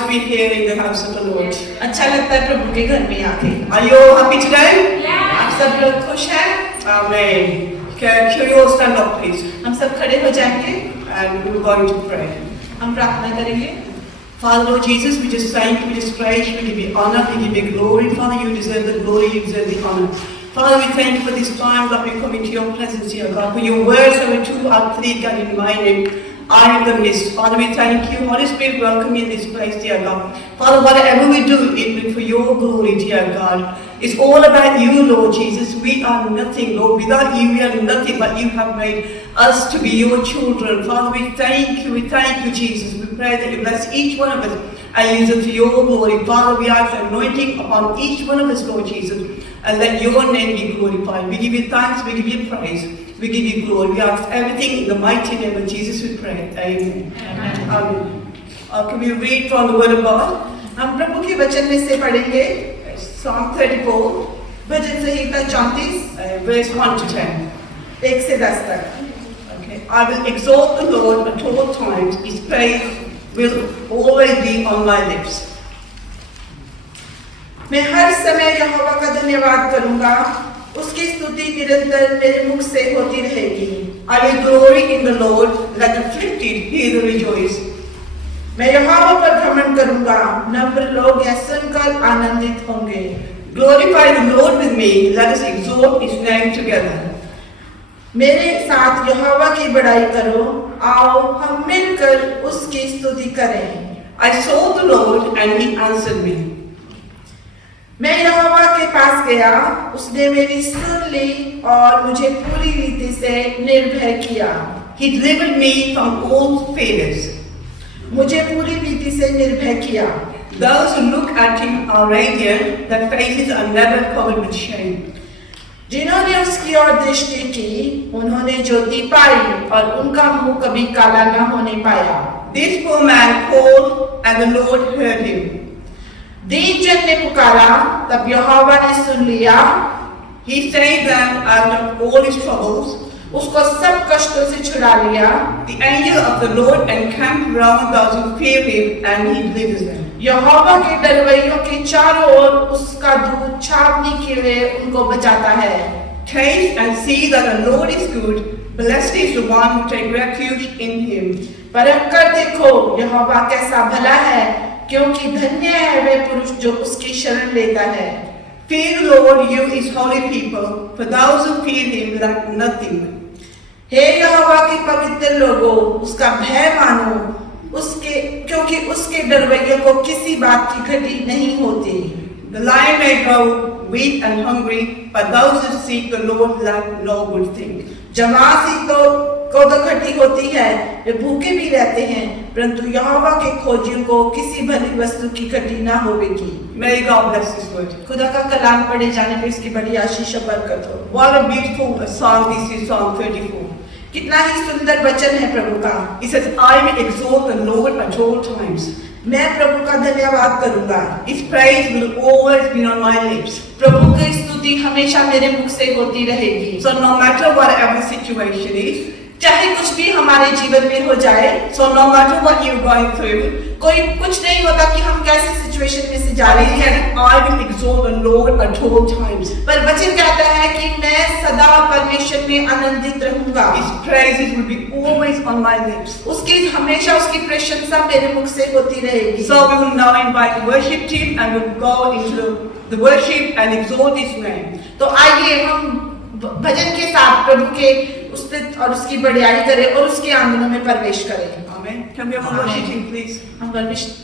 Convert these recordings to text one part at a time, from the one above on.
to be here in the house of the Lord. अच्छा लगता है प्रभु के घर में आके। Are you all happy today? आप सब लोग खुश हैं? Amen. Can you all stand up, please? हम सब खड़े हो जाएंगे And we're going to pray. हम प्रार्थना करेंगे। Father, Lord Jesus, we just thank you, we just praise you, we give you honor, we give you glory. Father, you deserve the glory, you deserve the honor. Father, we thank you for this time that we come into your presence here, God. For your words, there were 2 or 3 God in my name. I am the midst. Father, we thank you. Holy Spirit, welcome you in this place, dear God. Father, whatever we do, it will be for your glory, dear God. It's all about you, Lord Jesus. We are nothing, Lord. Without you, we are nothing, but you have made us to be your children. Father, we thank you, Jesus. We pray that you bless each one of us and use it for your glory. Father, we ask anointing upon each one of us, Lord Jesus, and let your name be glorified. We give you thanks, we give you praise. We give you glory. We ask everything in the mighty name of Jesus we pray. Amen. Amen. Amen. Can we read from the word of God? हम प्रभु के वचन में से पढ़ेंगे Psalm 34, bhajan Samhita 34 verse 1 to 10. 1 से 10 तक। Okay. I will exalt the Lord at all times. His praise will always be on my lips. मैं हर समय यहोवा का धन्यवाद करूंगा, उसकी स्तुति निरंतर मेरे मुख से होती रहेगी। I will glory in the Lord, let the afflicted hear the rejoice. मैं यहोवा पर भ्रमण करूंगा, नम्र लोग यह सुनकर आनंदित होंगे। Glorify the Lord with me, let us exalt his name together. मेरे साथ यहोवा की बड़ाई करो, आओ हम मिलकर उसकी स्तुति करें। I sought the Lord and he answered me. मैं यहोवा के पास गया, उसने मेरी सुन ली और मुझे पूरी रीति से निर्भय किया। He delivered me from all fears. मुझे पूरी रीति से निर्भय किया। Those who look at him are radiant, their faces are never covered with shame. जिन्होंने उसकी ओर दृष्टि की, उन्होंने ज्योति पाई और उनका मुंह कभी काला न होने पाया। This poor man called and the Lord heard him. दीन जन ने पुकारा, तब यहोवा ने सुन लिया। He saved them out of all his troubles. उसको सब कष्टों से छुड़ा लिया। The angel of the Lord encamped round those who fear him and he delivers them. यहोवा के डरवैयों के चारों ओर उसका दूत छावनी किए उनको बचाता है। Taste and see that the Lord is good. Blessed is the one who takes refuge in him. परख कर देखो, यहोवा कैसा भला है, क्योंकि धन्य है वे पुरुष जो उसकी शरण लेता है। Fear the Lord, you his holy people, for those who fear him lack nothing. हे यहोवा के पवित्र लोगों, उसका भय मानो, क्योंकि उसके डरवैयों को किसी बात की घटी नहीं होती। The lion may grow weak and hungry, but those who seek the Lord lack no good thing. जवासी को तो घटी होती है, वे भूखे भी रहते हैं, परंतु यहोवा के खोजियों को किसी भली वस्तु की घटी ना होगी। May God bless this word. खुदा का कलाम पढ़े जाने पर इसकी बड़ी आशीष और बरकत हो। What a beautiful song this is, Psalm 34. कितना ही सुंदर वचन है प्रभु का। It says, I will exalt the Lord at all times. मैं प्रभु का धन्यवाद करूंगा। His praise will always be on my lips. प्रभु की स्तुति हमेशा मेरे मुख से होती रहेगी। So no matter whatever the situation is, चाहे कुछ भी हमारे जीवन में हो जाए, so no matter what you're going through, कोई कुछ नहीं होता कि हम कैसे सिचुएशन में से जा रहे हैं। I will exalt the Lord at all times. पर वचन कहता है कि मैं सदा परमेश्वर में आनंदित रहूंगा। His praises will be always on my lips. उसकी हमेशा उसकी प्रशंसा मेरे मुख से होती रहेगी। So we will now invite the worship team and we'll go into the worship and exalt His name. तो आइए हम भजन के साथ प्रभु के उससे और उसकी बड़ाई करें और उसके आंगनों में प्रवेश करें। Amen. Can we have a worship team, please? हम वर्शिप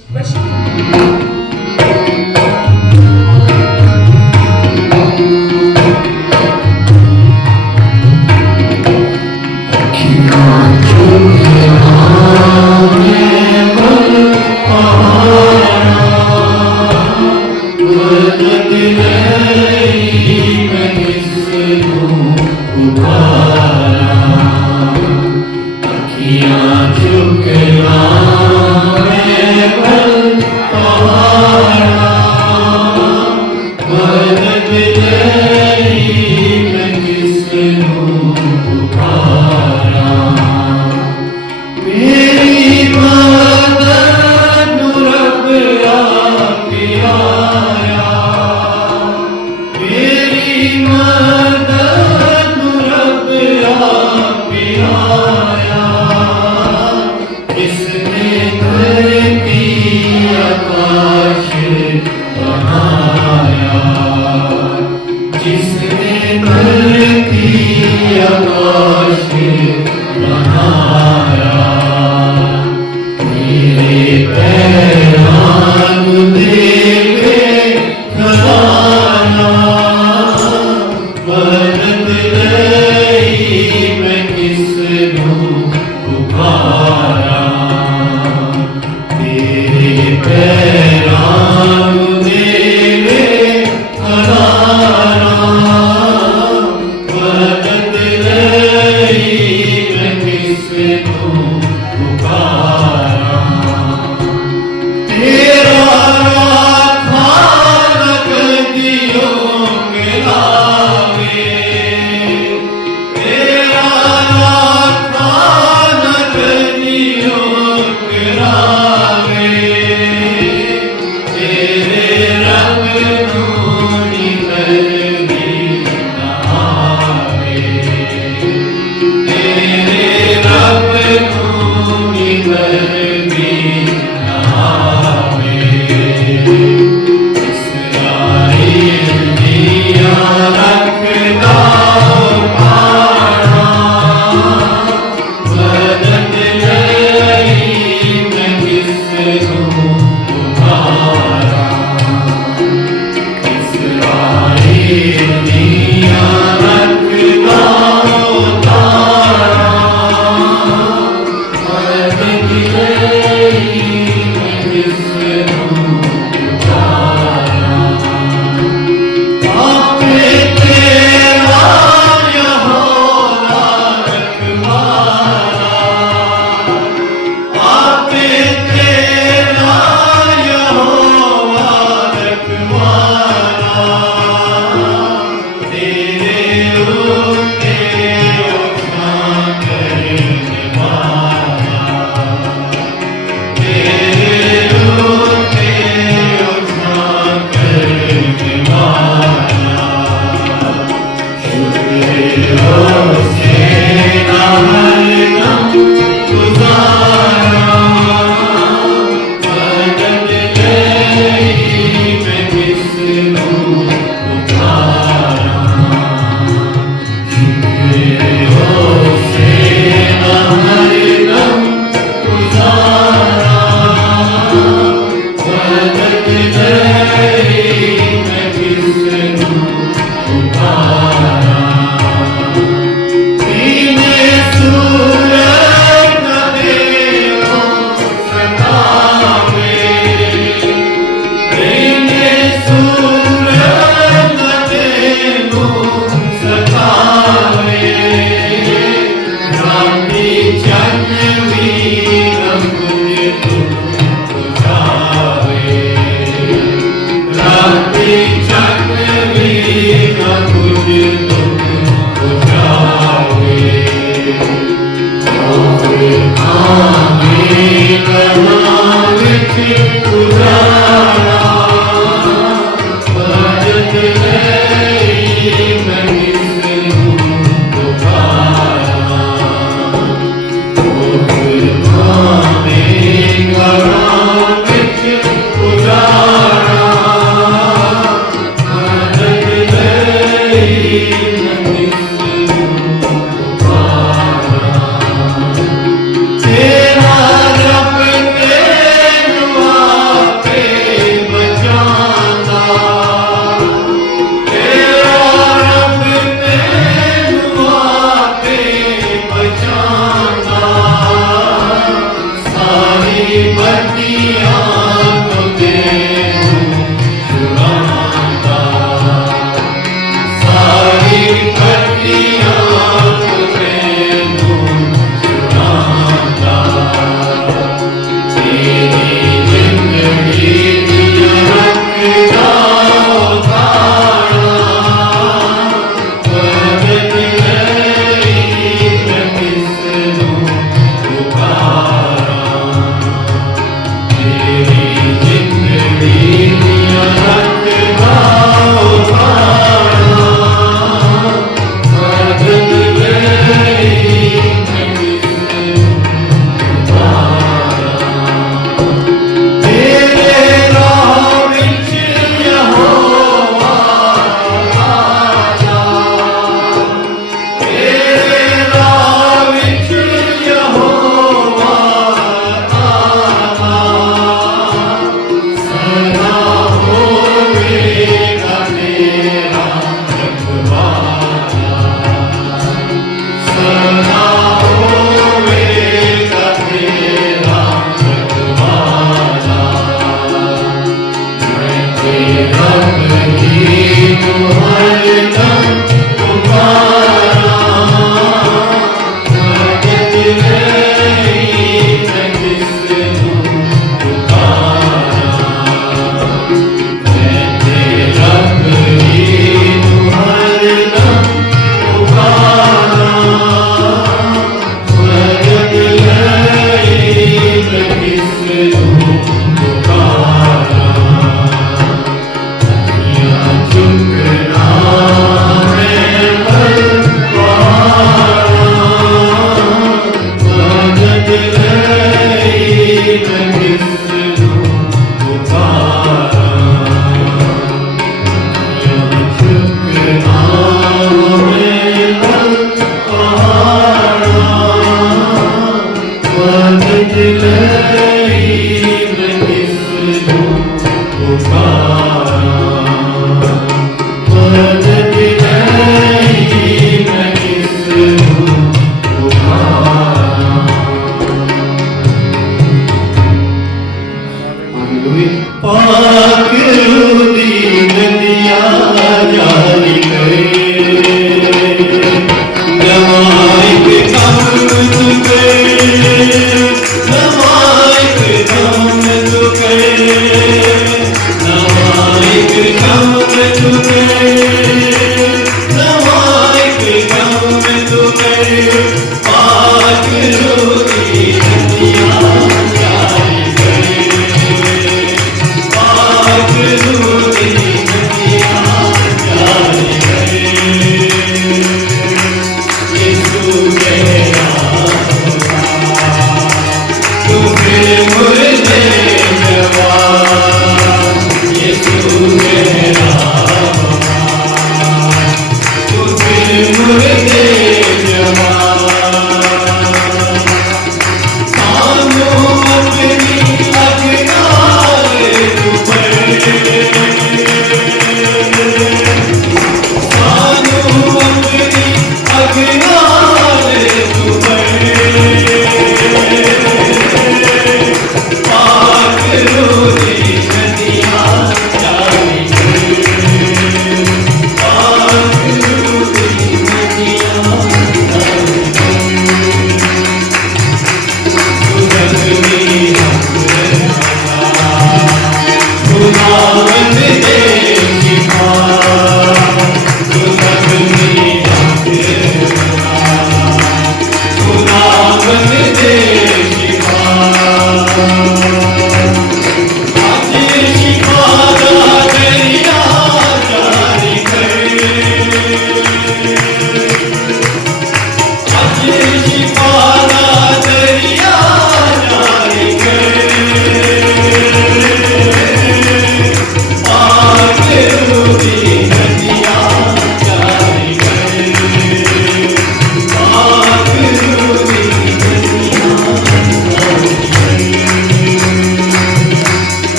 मेरी बात रब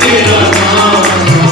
तेरा नाम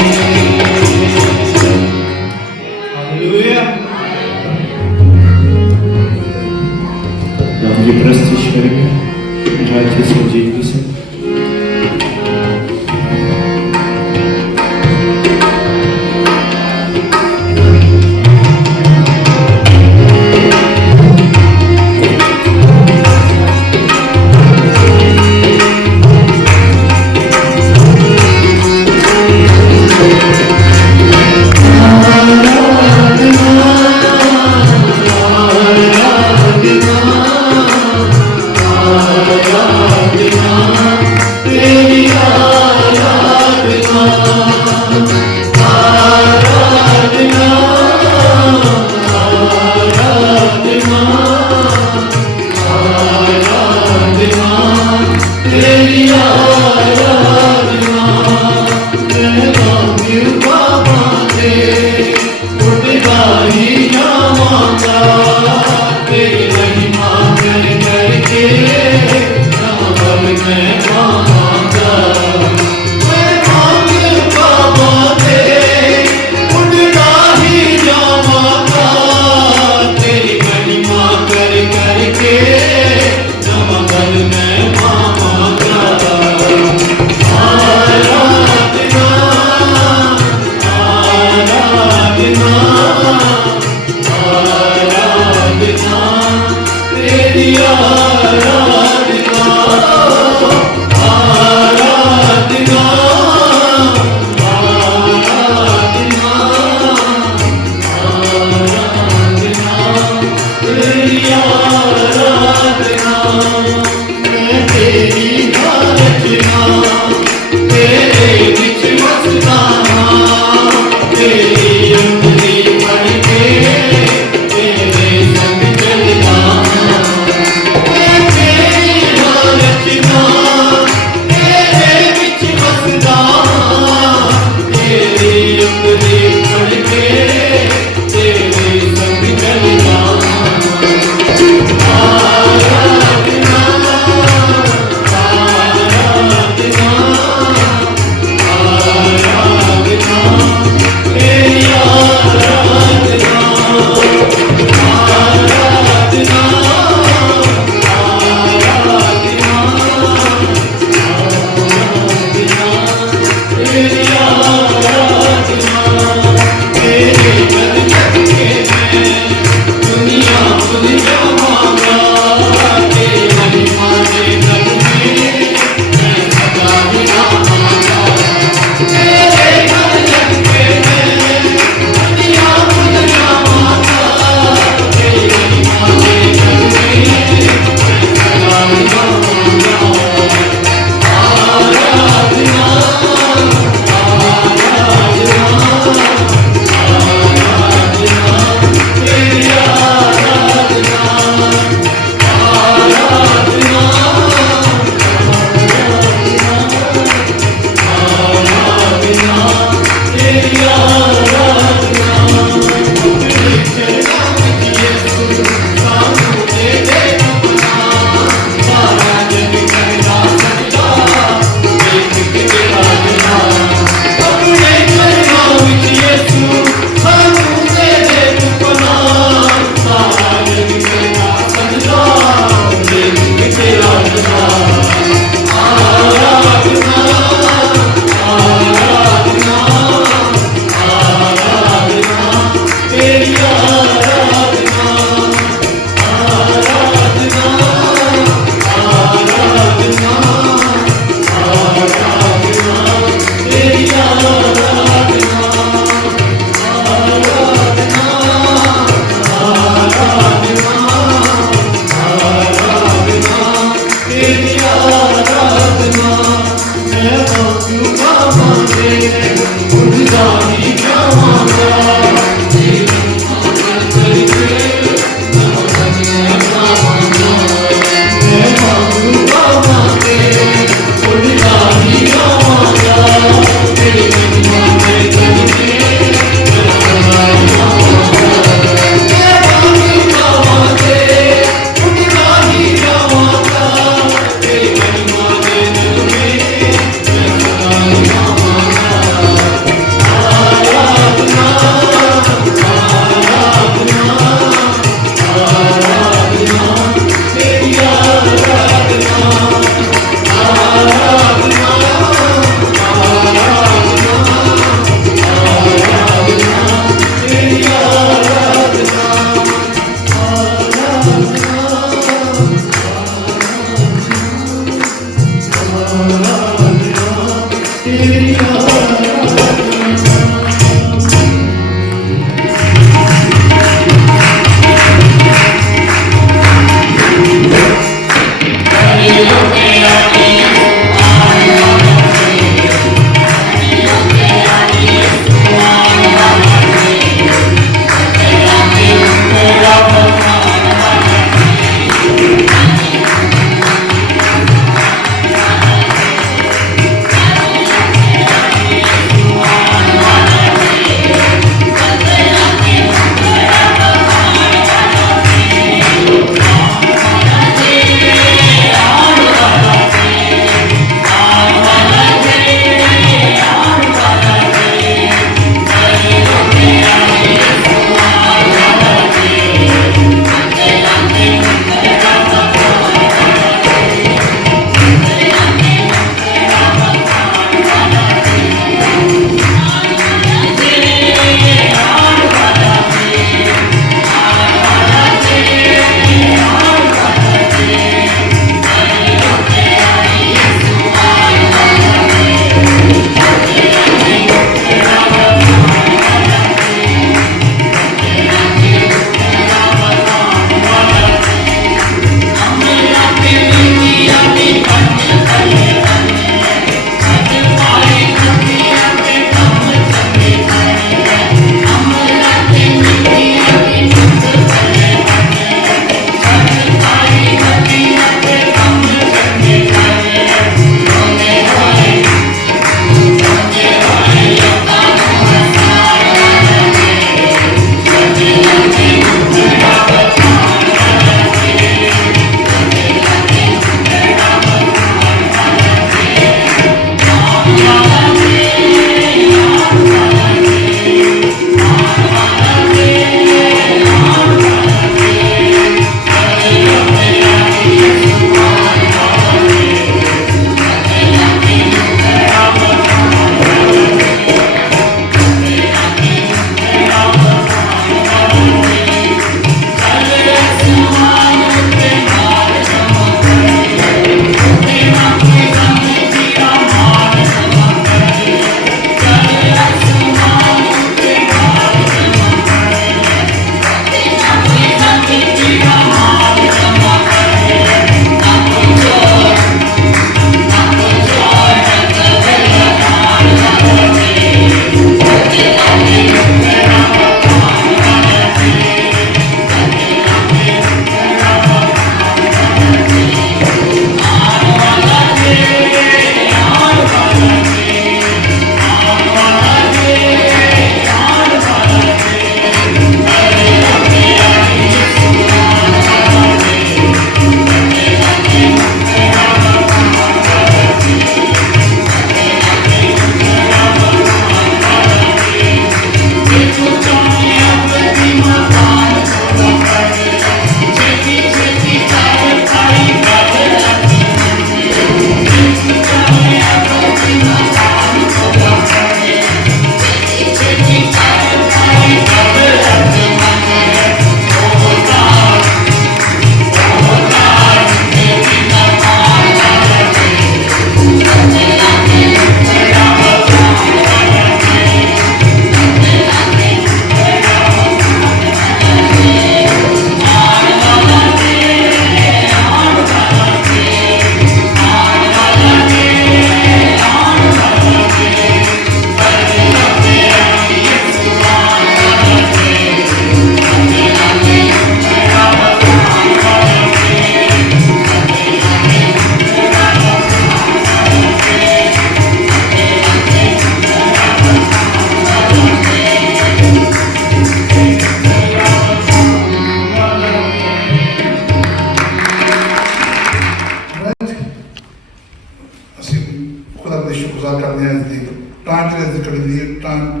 ਦੇ ਸ਼ੁਕਰਗੁਜ਼ਾਰ ਕਰਦੇ ਹਾਂ ਜੀ ਟਾਈਮ ਤੇ ਅਸੀਂ ਕੜੀ ਦੀ ਟਾਈਮ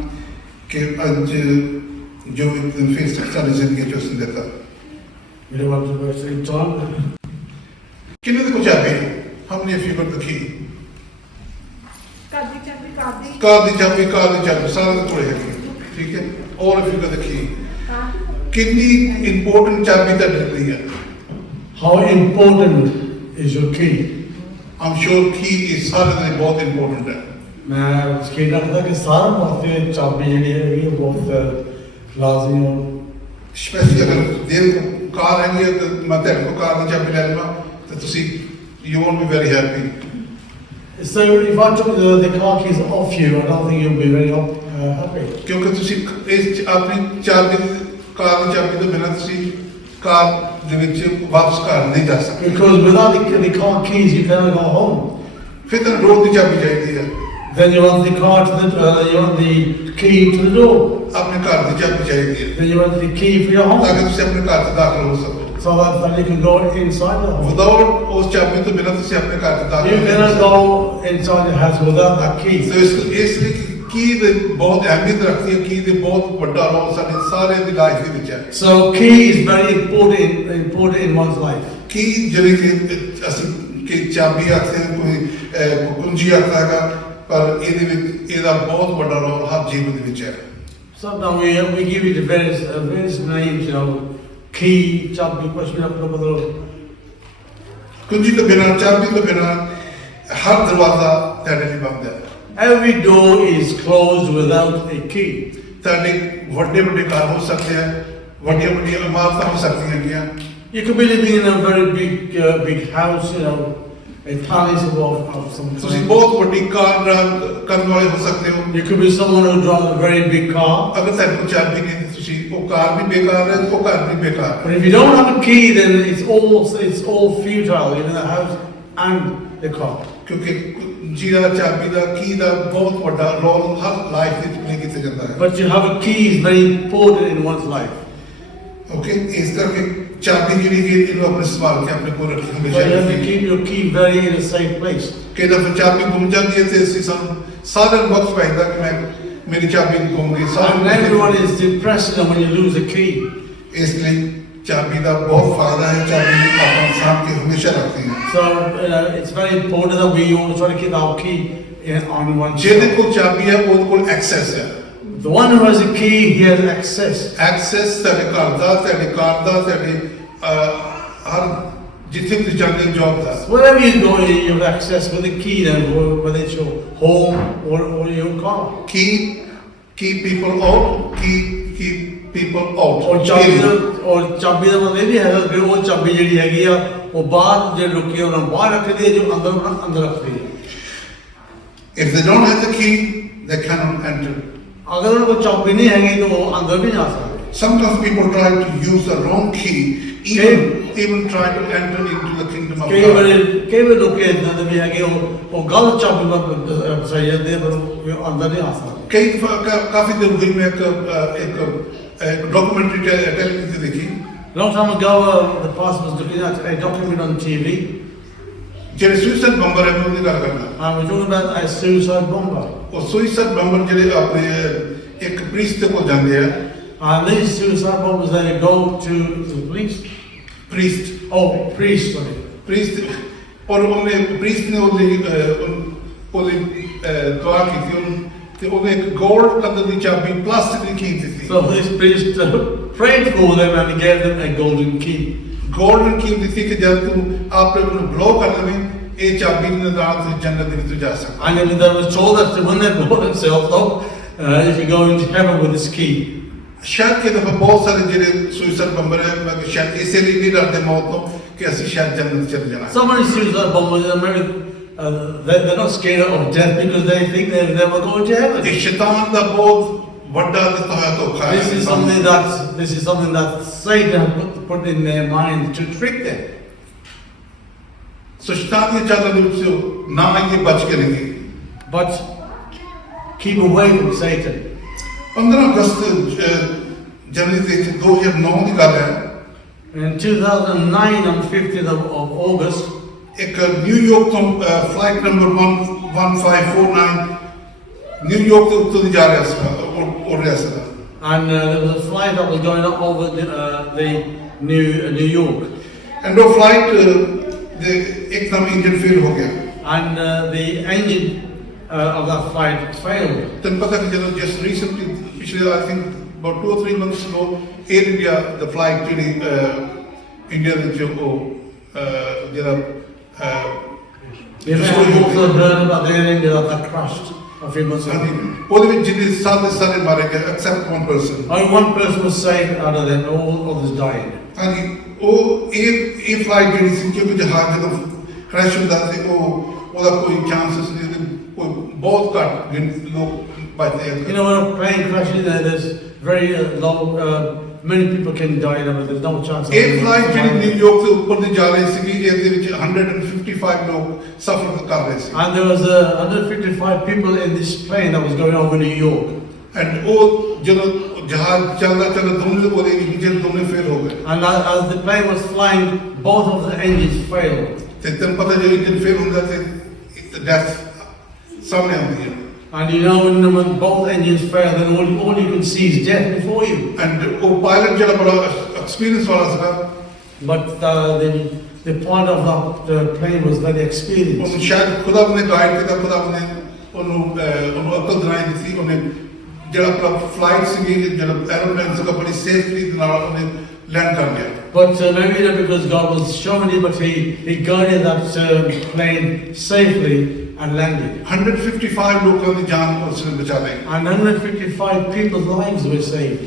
ਕਿ ਅੱਜ ਜੋ ਇੱਕ ਦਿਨ ਫਿਰ ਸਾਡੀ ਜ਼ਿੰਦਗੀ ਚ ਉਸਨੇ ਦਿੱਤਾ We don't want to waste any time. ਕਿੰਨੇ ਦੇ ਕੋ ਚਾਬੀ how many of you got the key ਕਾਦੀ ਚਾਬੀ ਕਾਦੀ ਕਾਰ ਦੀ ਚਾਬੀ ਸਾਰਿਆਂ ਦੇ ਕੋਲ ਹੈਗੀ ਠੀਕ ਹੈ all of you got the key ਕਿੰਨੀ ਇੰਪੋਰਟੈਂਟ ਚਾਬੀ ਤੁਹਾਡੇ ਲਈ ਹੈ How important is your key? I'm sure key is ਸਾਰਿਆਂ ਦੇ ਲਈ ਬਹੁਤ ਇੰਪੋਰਟੈਂਟ ਹੈ मैं यकीन रखता कि सारे वास्ते चाबी जी है बहुत लाजमी और ਸਪੈਸ਼ਲੀ ਅਗਰ ਦੇਰ ਕਾਰ ਹੈਗੀ ਹੈ ਤਾਂ ਮੈਂ ਤੁਹਾਡੇ ਕੋਲ ਕਾਰ ਦੀ ਚਾਬੀ ਲੈ ਲਵਾਂ ਤਾਂ ਤੁਸੀਂ you won't be very happy so if I took the car keys off you, I don't think you'll be very happy. ਕਿਉਂਕਿ ਤੁਸੀਂ ਇਸ ਆਪਣੀ ਚਾਬੀ ਕਾਰ ਦੀ ਚਾਬੀ ਤੋਂ ਬਿਨਾਂ ਤੁਸੀਂ ਕਾਰ ਦੇ ਵਿੱਚ ਵਾਪਸ ਘਰ ਨਹੀਂ ਜਾ ਸਕਦੇ Because without the car keys, you cannot go home. ਫਿਰ ਤਾਂ ਰੋਡ ਦੀ ਚਾਬੀ ਚਾਹੀਦੀ ਹੈ Then you want the car to you want the key to the door. ਆਪਣੇ ਘਰ ਦੀ ਚਾਬੀ ਚਾਹੀਦੀ ਹੈ Then you want the key for your ਤਾਂ home, ਕਿ ਤੁਸੀਂ ਆਪਣੇ ਘਰ 'ਚ ਦਾਖਲ ਹੋ ਸਕੋ so that then you can go inside the home. Without ਉਸ ਚਾਬੀ ਤੋਂ ਬਿਨਾਂ ਤੁਸੀਂ ਆਪਣੇ ਘਰ 'ਚ ਦਾਖਲ You ਨਹੀਂ cannot ਹੋ go inside the house without that key. ਸਕਦੇ ਇਸ ਲਈ ਕੀ ਦੇ ਬਹੁਤ ਅਹਿਮੀਅਤ ਰੱਖਦੀ ਹੈ ਕੀ ਦੇ ਬਹੁਤ ਵੱਡਾ ਰੋਲ ਸਾਡੇ ਸਾਰੇ ਦੀ ਲਾਈਫ ਦੇ ਵਿੱਚ ਹੈ So key is very important in one's life. ਕੀ ਜਿਹੜੀ ਕਿ ਅਸੀਂ ਕਿ ਚਾਬੀ ਆਖਦੇ ਹਾਂ, ਕੋਈ ਕੁੰਜੀ ਆਖਦਾ ਹੈਗਾ ਪਰ ਇਹਦੇ ਵਿੱਚ ਇਹਦਾ ਬਹੁਤ ਵੱਡਾ ਰੋਲ ਹਰ ਜੀਵਨ ਦੇ ਵਿੱਚ ਹੈ Sometimes we give it various names, you know, key, chabi, kuch bhi apna badalo. ਕੁੰਜੀ ਤੋਂ ਬਿਨਾਂ ਚਾਬੀ ਤੋਂ ਬਿਨਾਂ ਹਰ ਦਰਵਾਜ਼ਾ ਤੁਹਾਡੇ ਲਈ ਬੰਦ ਹੈ Every door is closed without a key. ਤੁਹਾਡੇ ਵੱਡੇ ਵੱਡੇ ਘਰ ਹੋ ਸਕਦੇ ਆ ਵੱਡੀਆਂ ਵੱਡੀਆਂ ਇਮਾਰਤਾਂ ਹੋ ਸਕਦੀਆਂ ਹੈਗੀਆਂ You could be living in a very big house, you know, a palace of some ਤੁਸੀਂ kind. ਬਹੁਤ ਵੱਡੀ ਕਾਰ ਡਰਾਈਵ ਕਰਨ ਵਾਲੇ ਹੋ ਸਕਦੇ ਹੋ You could be someone who drives a very big car. ਅਗਰ ਤੁਹਾਡੇ ਕੋਲ ਚਾਬੀ ਨਹੀਂ ਤੇ ਤੁਸੀਂ ਉਹ ਕਾਰ ਵੀ ਬੇਕਾਰ ਹੈ ਉਹ ਘਰ ਵੀ ਬੇਕਾਰ ਹੈ But if you don't have a key, then it's all futile, even the house and the car. ਕਿਉਂਕਿ ਜੀਰਾ ਚਾਬੀ ਦਾ ਕੀ ਦਾ ਬਹੁਤ ਵੱਡਾ ਰੋਲ ਹਰ ਲਾਈਫ ਵਿੱਚ ਪਲੇ ਕੀਤਾ ਜਾਂਦਾ ਹੈ But you have a key is very important in one's life. Okay ਇਸ ਕਰਕੇ ਚਾਬੀ ਜਿਹੜੀ ਕਿ ਇਹਨੂੰ ਆਪਣੇ ਸੰਭਾਲ ਕੇ ਆਪਣੇ ਕੋਲ ਰੱਖਣੀ So you have to ਹਮੇਸ਼ਾ keep your key very in a safe place. ਕਿ ਜਦ ਚਾਬੀ ਗੁੰਮ ਜਾਂਦੀ ਹੈ ਤੇ ਅਸੀਂ ਸਾਨੂੰ ਸਾਰਿਆਂ ਨੂੰ ਵਕਤ ਪੈਂਦਾ ਕਿ ਮੈਂ ਮੇਰੀ ਚਾਬੀ ਨਹੀਂ ਗੁੰਮ ਗਈ And everyone is depressed when you lose a key. ਇਸ ਲਈ ਚਾਬੀ ਦਾ ਬਹੁਤ ਫਾਇਦਾ ਹੈ ਚਾਬੀ ਆਪਾਂ ਸਾਂਭ ਕੇ ਹਮੇਸ਼ਾ ਰੱਖਦੇ ਹਾਂ So it's very important that we always try to keep our key on one ਜਿਹਦੇ side. ਕੋਲ ਚਾਬੀ ਹੈ ਉਹਦੇ ਕੋਲ ਐਕਸੈਸ ਹੈ The one who has a key, he has access. Access ਤੁਹਾਡੇ ਘਰ ਦਾ ਤੁਹਾਡੇ ਕਾਰ ਦਾ ਤੁਹਾਡੇ ਹਰ ਜਿੱਥੇ ਤੁਸੀਂ ਜਾਂਦੇ job the Wherever you go, you have access with a key, then whether it's your home or your car. keep people out keep people out ਔਰ ਚਾਬੀ ਦਾ ਮਤਲਬ ਇਹ ਵੀ ਹੈਗਾ ਕਿ ਉਹ ਚਾਬੀ ਜਿਹੜੀ ਹੈਗੀ ਆ ਉਹ ਬਾਹਰ ਜਿਹੜੇ ਲੋਕੀ ਉਹਨਾਂ ਨੂੰ ਬਾਹਰ ਰੱਖਦੇ ਆ, ਜੋ ਅੰਦਰ ਰੱਖਦੇ ਆ। if they don't have the key they cannot enter ਅਗਰ ਉਹਨਾਂ ਕੋਲ ਚਾਬੀ ਨਹੀਂ ਹੈਗੀ ਤਾਂ ਉਹ ਅੰਦਰ ਨਹੀਂ ਜਾ ਸਕਦੇ। sometimes people try to use the wrong key even try to enter into the kingdom of ਕਈ God ਵਾਰ ਲੋਕ ਇਦਾਂ ਦੇ ਵੀ ਹੈਗੇ ਉਹ ਗਲਤ ਚਾਬੀ ਵਰਤ ਸਹੀ ਜਾਂਦੇ ਪਰ ਉਹ ਅੰਦਰ ਨਹੀਂ ਆ ਸਕਦੇ। ਕਈ ਦਫਾ ਕਾਫੀ ਦਿਨ ਹੋਈ ਮੈਂ ਇੱਕ ਡਾਕੂਮੈਂਟਰੀ ਟੈਲੀਵਿਜ਼ਨ ਤੇ ਦੇਖੀ Long time ago, the pastor was looking at a document on TV, ਜਿਹੜੇ ਸੁਸਾਈਡ ਬੰਬਰ ਹੈ ਮੈਂ ਉਹਦੀ ਗੱਲ ਕਰਦਾ and we're talking about a suicide bomber. ਉਹ ਸੁਸਾਈਡ ਬੰਬਰ ਜਿਹੜੇ ਆਪਣੇ ਇੱਕ ਪ੍ਰੀਸਟ ਦੇ ਕੋਲ ਜਾਂਦੇ ਆ And these suicide bombers, they go to the police. Priest Priest, sorry. Priest ਔਰ ਉਹਨੇ ਪ੍ਰੀਸਟ ਨੇ ਉਹਦੀ ਦੁਆ ਕੀਤੀ ਉਹਨੂੰ ਤੇ ਉਹਨੇ ਇੱਕ ਗੋਲਡ ਕਲਰ ਦੀ ਚਾਬੀ ਪਲਾਸਟਿਕ ਦੀ ਕੀ ਦਿੱਤੀ So this priest prayed for them and he gave them a golden key. Golden key ਦਿੱਤੀ ਕਿ ਜਦ ਤੂੰ ਆਪਣੇ ਨੂੰ ਬਲੋ ਕਰ ਲਵੇਂ ਇਹ ਚਾਬੀ ਦੇ ਨਾਲ ਤੂੰ ਜੰਨਤ ਦੇ ਵਿੱਚ ਜਾ ਸਕਦਾ And then they were told that when they blow themselves up, if you go into heaven with this key. ਸ਼ਾਇਦ ਕਿ ਦਫਾ ਬਹੁਤ ਸਾਰੇ ਜਿਹੜੇ ਸੁਸਾਈਡ ਬੰਬਰ ਹੈ ਮੈਂ ਕਿਹਾ ਸ਼ਾਇਦ ਇਸੇ ਲਈ ਨਹੀਂ ਡਰਦੇ ਮੌਤ ਤੋਂ ਕਿ ਅਸੀਂ ਸ਼ਾਇਦ ਜੰਨਤ ਚਲੇ ਜਾਣਾ So many suicide bombers, they're not scared of death because they think they're never going to heaven. ਇਹ ਸ਼ੈਤਾਨ ਦਾ ਬਹੁਤ ਵੱਡਾ ਦਿੱਤਾ ਹੋਇਆ ਧੋਖਾ ਹੈ This is something that Satan put in their mind to trick them. ਸੋ ਸ਼ੈਤਾਨ ਦੀਆਂ ਚਾਲਾਂ ਦੇ ਵਿੱਚ ਨਾ ਇਹ ਬਚ ਕੇ ਰਹਿੰਗੇ But keep away from Satan. 15 ਅਗਸਤ ਜਨਵਰੀ ਦੇ 2009 ਦੀ ਗੱਲ ਹੈ In 2009, on 15th of August, ਇੱਕ ਨਿਊਯਾਰਕ ਤੋਂ ਫਲਾਈਟ ਨੰਬਰ 1549 ਨਿਊਯਾਰਕ ਤੋਂ ਉੱਤੋਂ ਦੀ ਜਾ ਰਿਹਾ ਸੀ ਉੱਡ ਰਿਹਾ ਸੀ And there was a flight that was going up over the New York. And ਉਹ ਫਲਾਈਟ ਦੇ ਇੱਕਦਮ ਇੰਜਨ ਫੇਲ ਹੋ ਗਿਆ And the engine of that flight failed. ਤੈਨੂੰ ਪਤਾ ਕਿ ਜਦੋਂ ਜਸਟ ਰੀਸੈਂਟਲੀ ਪਿਛਲੇ I think about 2 or 3 months ago Air India the flight ਜਿਹੜੀ ਇੰਡੀਆ ਦੇ ਵਿੱਚ ਉਹ ਜਿਹੜਾ You may have also heard about the Air India that crashed a few months ago. ਉਹਦੇ ਵਿੱਚ ਜਿਹੜੇ ਸਾਰੇ ਮਾਰੇ ਗਏ except one person Only one person was saved out of them, all others died. ਹਾਂਜੀ ਉਹ ਇਹ ਫਲਾਈਟ ਜਿਹੜੀ ਸੀ ਕਿਉਂਕਿ ਜਹਾਜ਼ ਜਦੋਂ ਕ੍ਰੈਸ਼ ਹੁੰਦਾ ਸੀ ਉਹਦਾ ਕੋਈ ਚਾਂਸਸ ਨਹੀਂ ਕੋਈ ਬਹੁਤ ਘੱਟ ਲੋਕ ਬਚਦੇ You know, when a plane crashes, there's very low, many people can die, but there's no chance. ਇਹ ਫਲਾਈਟ ਜਿਹੜੀ ਨਿਊਯਾਰਕ ਤੋਂ ਉੱਪਰ ਦੀ ਜਾ ਰਹੀ ਸੀਗੀ ਇਹਦੇ ਵਿੱਚ 155 ਲੋਕ ਸਫ਼ਰ ਕਰ ਰਹੇ ਸੀ And there was 155 people in this plane that was going over New York. And ਉਹ ਜਦੋਂ ਜਹਾਜ਼ ਚੱਲਦਾ ਦੋਨੇ ਉਹਦੇ ਇੰਜਨ ਦੋਨੇ ਫੇਲ ਹੋ ਗਏ And as the plane was flying, both of the engines failed. ਤੇ ਤੈਨੂੰ ਪਤਾ ਜੇ ਇੰਜਨ ਫੇਲ ਹੁੰਦਾ ਤੇ ਡੈਥ ਸਾਹਮਣੇ ਆਉਂਦੀ ਹੈ And you know, when both engines fail, then all you can see is death before you. And ਉਹ ਪਾਇਲਟ ਜਿਹੜਾ ਬੜਾ ਐਕਸਪੀਰੀਅੰਸ ਵਾਲਾ ਸੀਗਾ But the pilot of that plane was very experienced. ਉਹਨੂੰ ਸ਼ਾਇਦ ਖੁਦਾ ਨੇ ਗਾਈਡ ਕੀਤਾ ਖੁਦਾ ਨੇ ਉਹਨੂੰ ਅਕਲ ਦਿਲਾਈ ਦਿੱਤੀ ਉਹਨੇ ਜਿਹੜਾ ਆਪਣਾ ਫਲਾਈਟ ਸੀਗੀ ਜਿਹੜਾ ਐਰੋਪਲੇਨ ਸੀਗਾ ਬੜੀ ਸੇਫਲੀ ਦੇ ਨਾਲ ਉਹਨੇ ਲੈਂਡ ਕਰ ਗਿਆ But maybe not because God was showing it, but he guided that plane safely and landed. 155 ਲੋਕਾਂ ਦੀ ਜਾਨ ਉਸਨੇ ਬਚਾ ਲਈ And 155 people's lives were saved.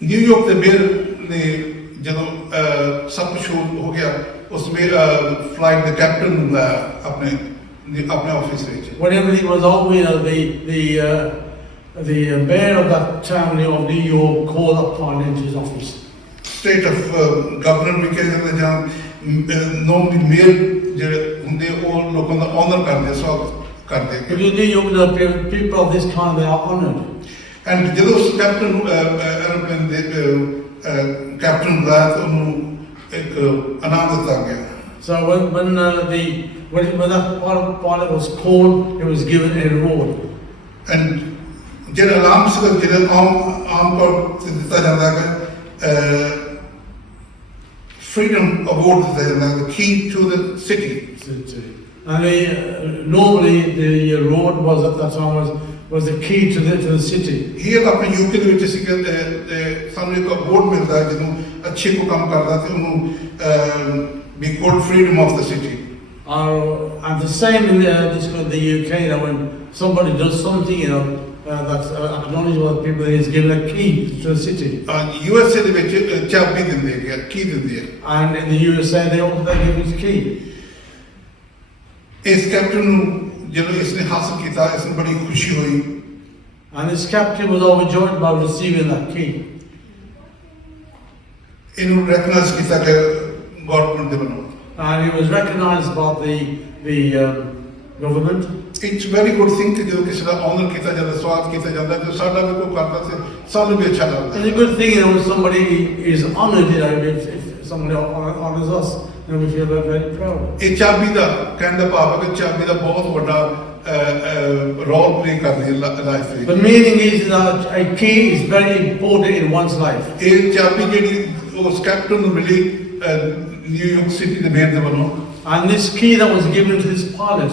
New York ਦੇ ਮੇਅਰ ਨੇ ਜਦੋਂ ਸਭ ਕੁਝ ਹੋ ਗਿਆ ਉਸ ਮੇਅਰ ਫਲਾਈਟ ਦੇ ਕੈਪਟਨ ਨੂੰ ਆਪਣੇ ਆਫਿਸ ਵਿੱਚ When everything was over, you know, the mayor of that town of New York called upon into his office. State of governor ਵੀ ਕਹਿੰਦੇ ਜਾਂ ਨੋਰਮਲੀ ਮੇਅਰ ਜਿਹੜੇ ਹੁੰਦੇ ਉਹ ਲੋਕਾਂ ਦਾ ਆਨਰ ਕਰਦੇ ਸਵਾਗਤ ਕਰਦੇ If you New York, the people of this kind, they are honored. And ਜਦੋਂ ਉਸ ਕੈਪਟਨ ਐਰੋਪਲੇਨ ਦੇ ਕੈਪਟਨ ਦਾ ਉਹਨੂੰ ਇੱਕ ਇਨਾਮ ਦਿੱਤਾ ਗਿਆ So when that pilot was called, he was given a reward. And ਜਿਹੜਾ ਇਨਾਮ ਸੀਗਾ ਜਿਹੜਾ ਆਮ ਤੌਰ ਤੇ ਦਿੱਤਾ ਜਾਂਦਾ ਹੈ freedom award ਦਿੱਤਾ ਜਾਂਦਾ ਹੈ the key to the city And normally the reward was at that time was the key to the city. here ਆਪਣੇ ਯੂਕੇ ਦੇ ਵਿੱਚ ਸੀ ਕਿ ਸਾਨੂੰ ਇੱਕ ਅਵਾਰਡ ਮਿਲਦਾ ਹੈ ਜਿਹਨੂੰ ਅੱਛੇ ਕੋ ਕੰਮ ਕਰਦਾ ਤੇ ਉਹਨੂੰ be called freedom of the city And the same in the UK, you know, when somebody does something, you know, that's acknowledged by people, he is given a key to the city. USA ਦੇ ਵਿੱਚ ਚਾਬੀ ਦਿੰਦੇ ਹੈ ਕੀ ਦਿੰਦੇ ਹੈ And in the USA, they also give his key. ਇਸ captain ਨੂੰ ਜਦੋਂ ਇਸਨੇ ਹਾਸਲ ਕੀਤਾ ਇਸ ਨੂੰ ਬੜੀ ਖੁਸ਼ੀ ਹੋਈ And this captain was overjoyed by receiving that key. ਇਹਨੂੰ ਰੈਕਗਨਾਈਜ਼ ਕੀਤਾ ਕਿ ਗਵਰਨਮੈਂਟ ਦੇ ਵੱਲੋਂ And he was recognized by the government. It's very good thing ਕਿ ਜਦੋਂ ਕਿਸੇ ਦਾ ਆਨਰ ਕੀਤਾ ਜਾਂਦਾ ਸਵਾਗਤ ਕੀਤਾ ਜਾਂਦਾ ਜੋ ਸਾਡਾ ਵੀ ਕੋਈ ਕਰਦਾ ਸੀ ਸਾਨੂੰ ਵੀ ਅੱਛਾ ਲੱਗਦਾ It's a good thing, you know, when somebody is honored, you know, if somebody honors us, you know, we feel very proud. ਇਹ ਚਾਬੀ ਦਾ ਕਹਿਣ ਦਾ ਭਾਵ ਹੈ ਕਿ ਚਾਬੀ ਦਾ ਬਹੁਤ ਵੱਡਾ ਰੋਲ ਪਲੇ ਕਰਦੀ ਹੈ ਲਾਈਫ ਵਿੱਚ The meaning is that a key is very important in one's life. ਇਹ ਚਾਬੀ ਜਿਹੜੀ ਉਸ ਕੈਪਟਨ ਨੂੰ ਮਿਲੀ ਨਿਊਯਾਰਕ ਸਿਟੀ ਦੇ ਮੇਅਰ ਦੇ ਵੱਲੋਂ And this key that was given to this pilot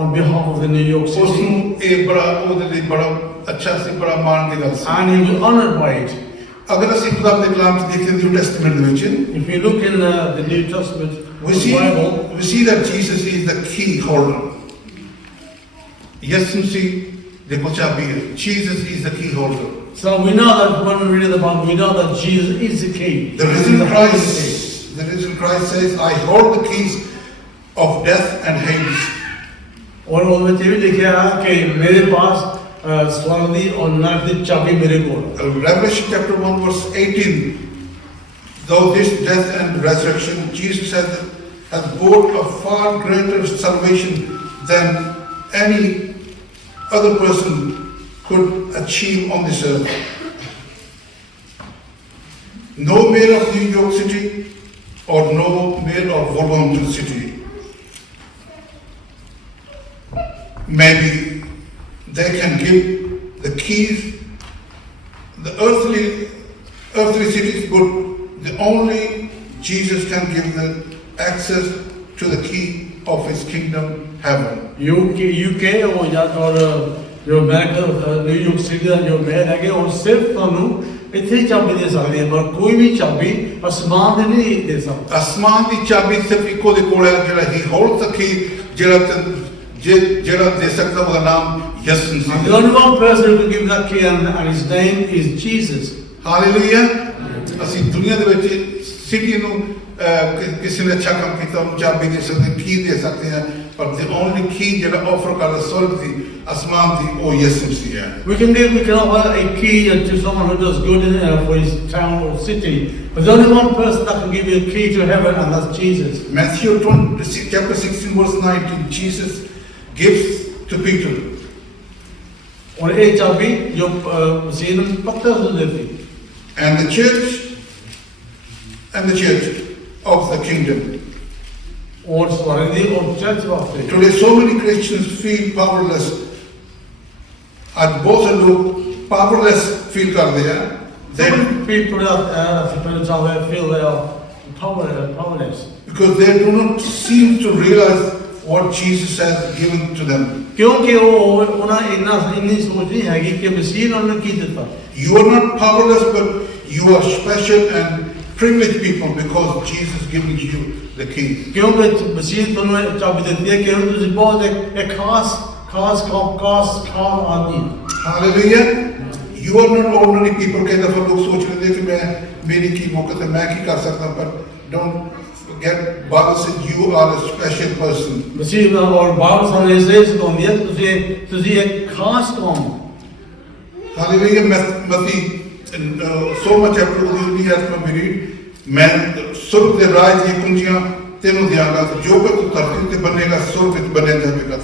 on behalf of the New York ਉਸ City, ਨੂੰ ਇਹ ਬੜਾ ਉਹਦੇ ਲਈ ਬੜਾ ਅੱਛਾ ਸੀ ਬੜਾ ਮਾਣ ਦੀ ਗੱਲ ਸੀ and he was honored by it. ਅਗਰ ਅਸੀਂ ਖੁਦਾ ਦੇ ਕਲਾਮ ਚ ਦੇਖੀਏ ਨਿਊ ਟੈਸਟਮੈਂਟ ਦੇ ਵਿੱਚ If you look in the New Testament, we the Bible, see that Jesus is the key holder ਯਿਸੂ ਮਸੀਹ ਦੇਖੋ ਚਾਬੀ ਹੈ Jesus is the key holder so we know that when we read the Bible, we know that Jesus is the key. the risen Christ says I hold the keys of death and Hades और उसमें ये भी लिखा है कि मेरे पास स्वर्ग दी और नरक दी चाबी मेरे को है. Revelation chapter 1 verse 18 though this death and resurrection Jesus has brought a far greater salvation than any other person could achieve on this earth. No mayor of New York City or no mayor of Wolverhampton City. Maybe they can give the keys. The earthly city is good. The only Jesus can give the access to the key of his kingdom, heaven. UK और जो America New York city का जो mayor है और सिर्फ ਤੁਹਾਨੂੰ ਇੱਥੇ ਹੀ ਚਾਬੀ ਦੇ ਸਕਦੇ ਆ ਪਰ ਕੋਈ ਵੀ ਚਾਬੀ ਅਸਮਾਨ ਦੇ ਨਹੀਂ ਦੇ ਸਕਦਾ ਆਸਮਾਨ ਦੀ ਚਾਬੀ ਸਿਰਫ ਇੱਕੋ ਦੇ ਕੋਲ ਹੈ ਜਿਹੜਾ ਹੀ ਹੋਲਡ ਸਕੀ ਜਿਹੜਾ ਦੇ ਸਕਦਾ ਉਹਦਾ ਨਾਮ ਯਿਸੂ ਮਸੀਹ The only one person who can give that key and his name is Jesus. Hallelujah ਅਸੀਂ ਦੁਨੀਆ ਦੇ ਵਿੱਚ ਸਿਟੀ ਨੂੰ ਕਿਸੇ ਨੇ ਅੱਛਾ ਕੰਮ ਕੀਤਾ ਉਹਨੂੰ ਚਾਬੀ ਦੇ ਸਕਦੇ ਕੀ ਦੇ ਸਕਦੇ ਹਾਂ ਪਰ the only key ਜਿਹੜਾ ਆਫਰ ਕਰਦਾ ਸਵਰਗ ਦੀ ਅਸਮਾਨ ਦੀ ਉਹ ਯਿਸੂ ਮਸੀਹ ਹੈ We can offer a key to someone who does good for his town or city, but there's only one person that can give you a key to heaven, and that's Jesus. Matthew chapter 16 verse 19 Jesus gives to Peter. और एक चाबी जो मसीह ने पक्का से देती And the church of the kingdom. और स्वर्ग दी और चर्च वास्ते Today so many Christians feel powerless. आज बहुत से लोग powerless feel करते हैं. so many people that feel they are powerless Because they do not seem to realize what Jesus has given to them. क्योंकि वो उन्हें इतनी सोच नहीं है कि मसीह ने उन्हें की देता You are not powerless, but you are special and privileged people because Jesus given you the keys. क्योंकि मसीह तुम्हें चाबी देती है कि तुम बहुत एक खास आदमी Hallelujah. You are not ordinary people. कई दफा लोग सोच रहे थे कि मैं मेरी की मौका है मैं की कर सकता हूँ पर don't forget Bible says you are a special person. मसीह और बाप सामने इसे कौन दिया तुझे एक खास कौम Hallelujah. Matthew so much chapter उन्हीं में मेरी मैं स्वर्ग के राज की कुंजियां तेनों दियांगा जो कुछ तू धरती पे बनेगा स्वर्ग में बने जाएगा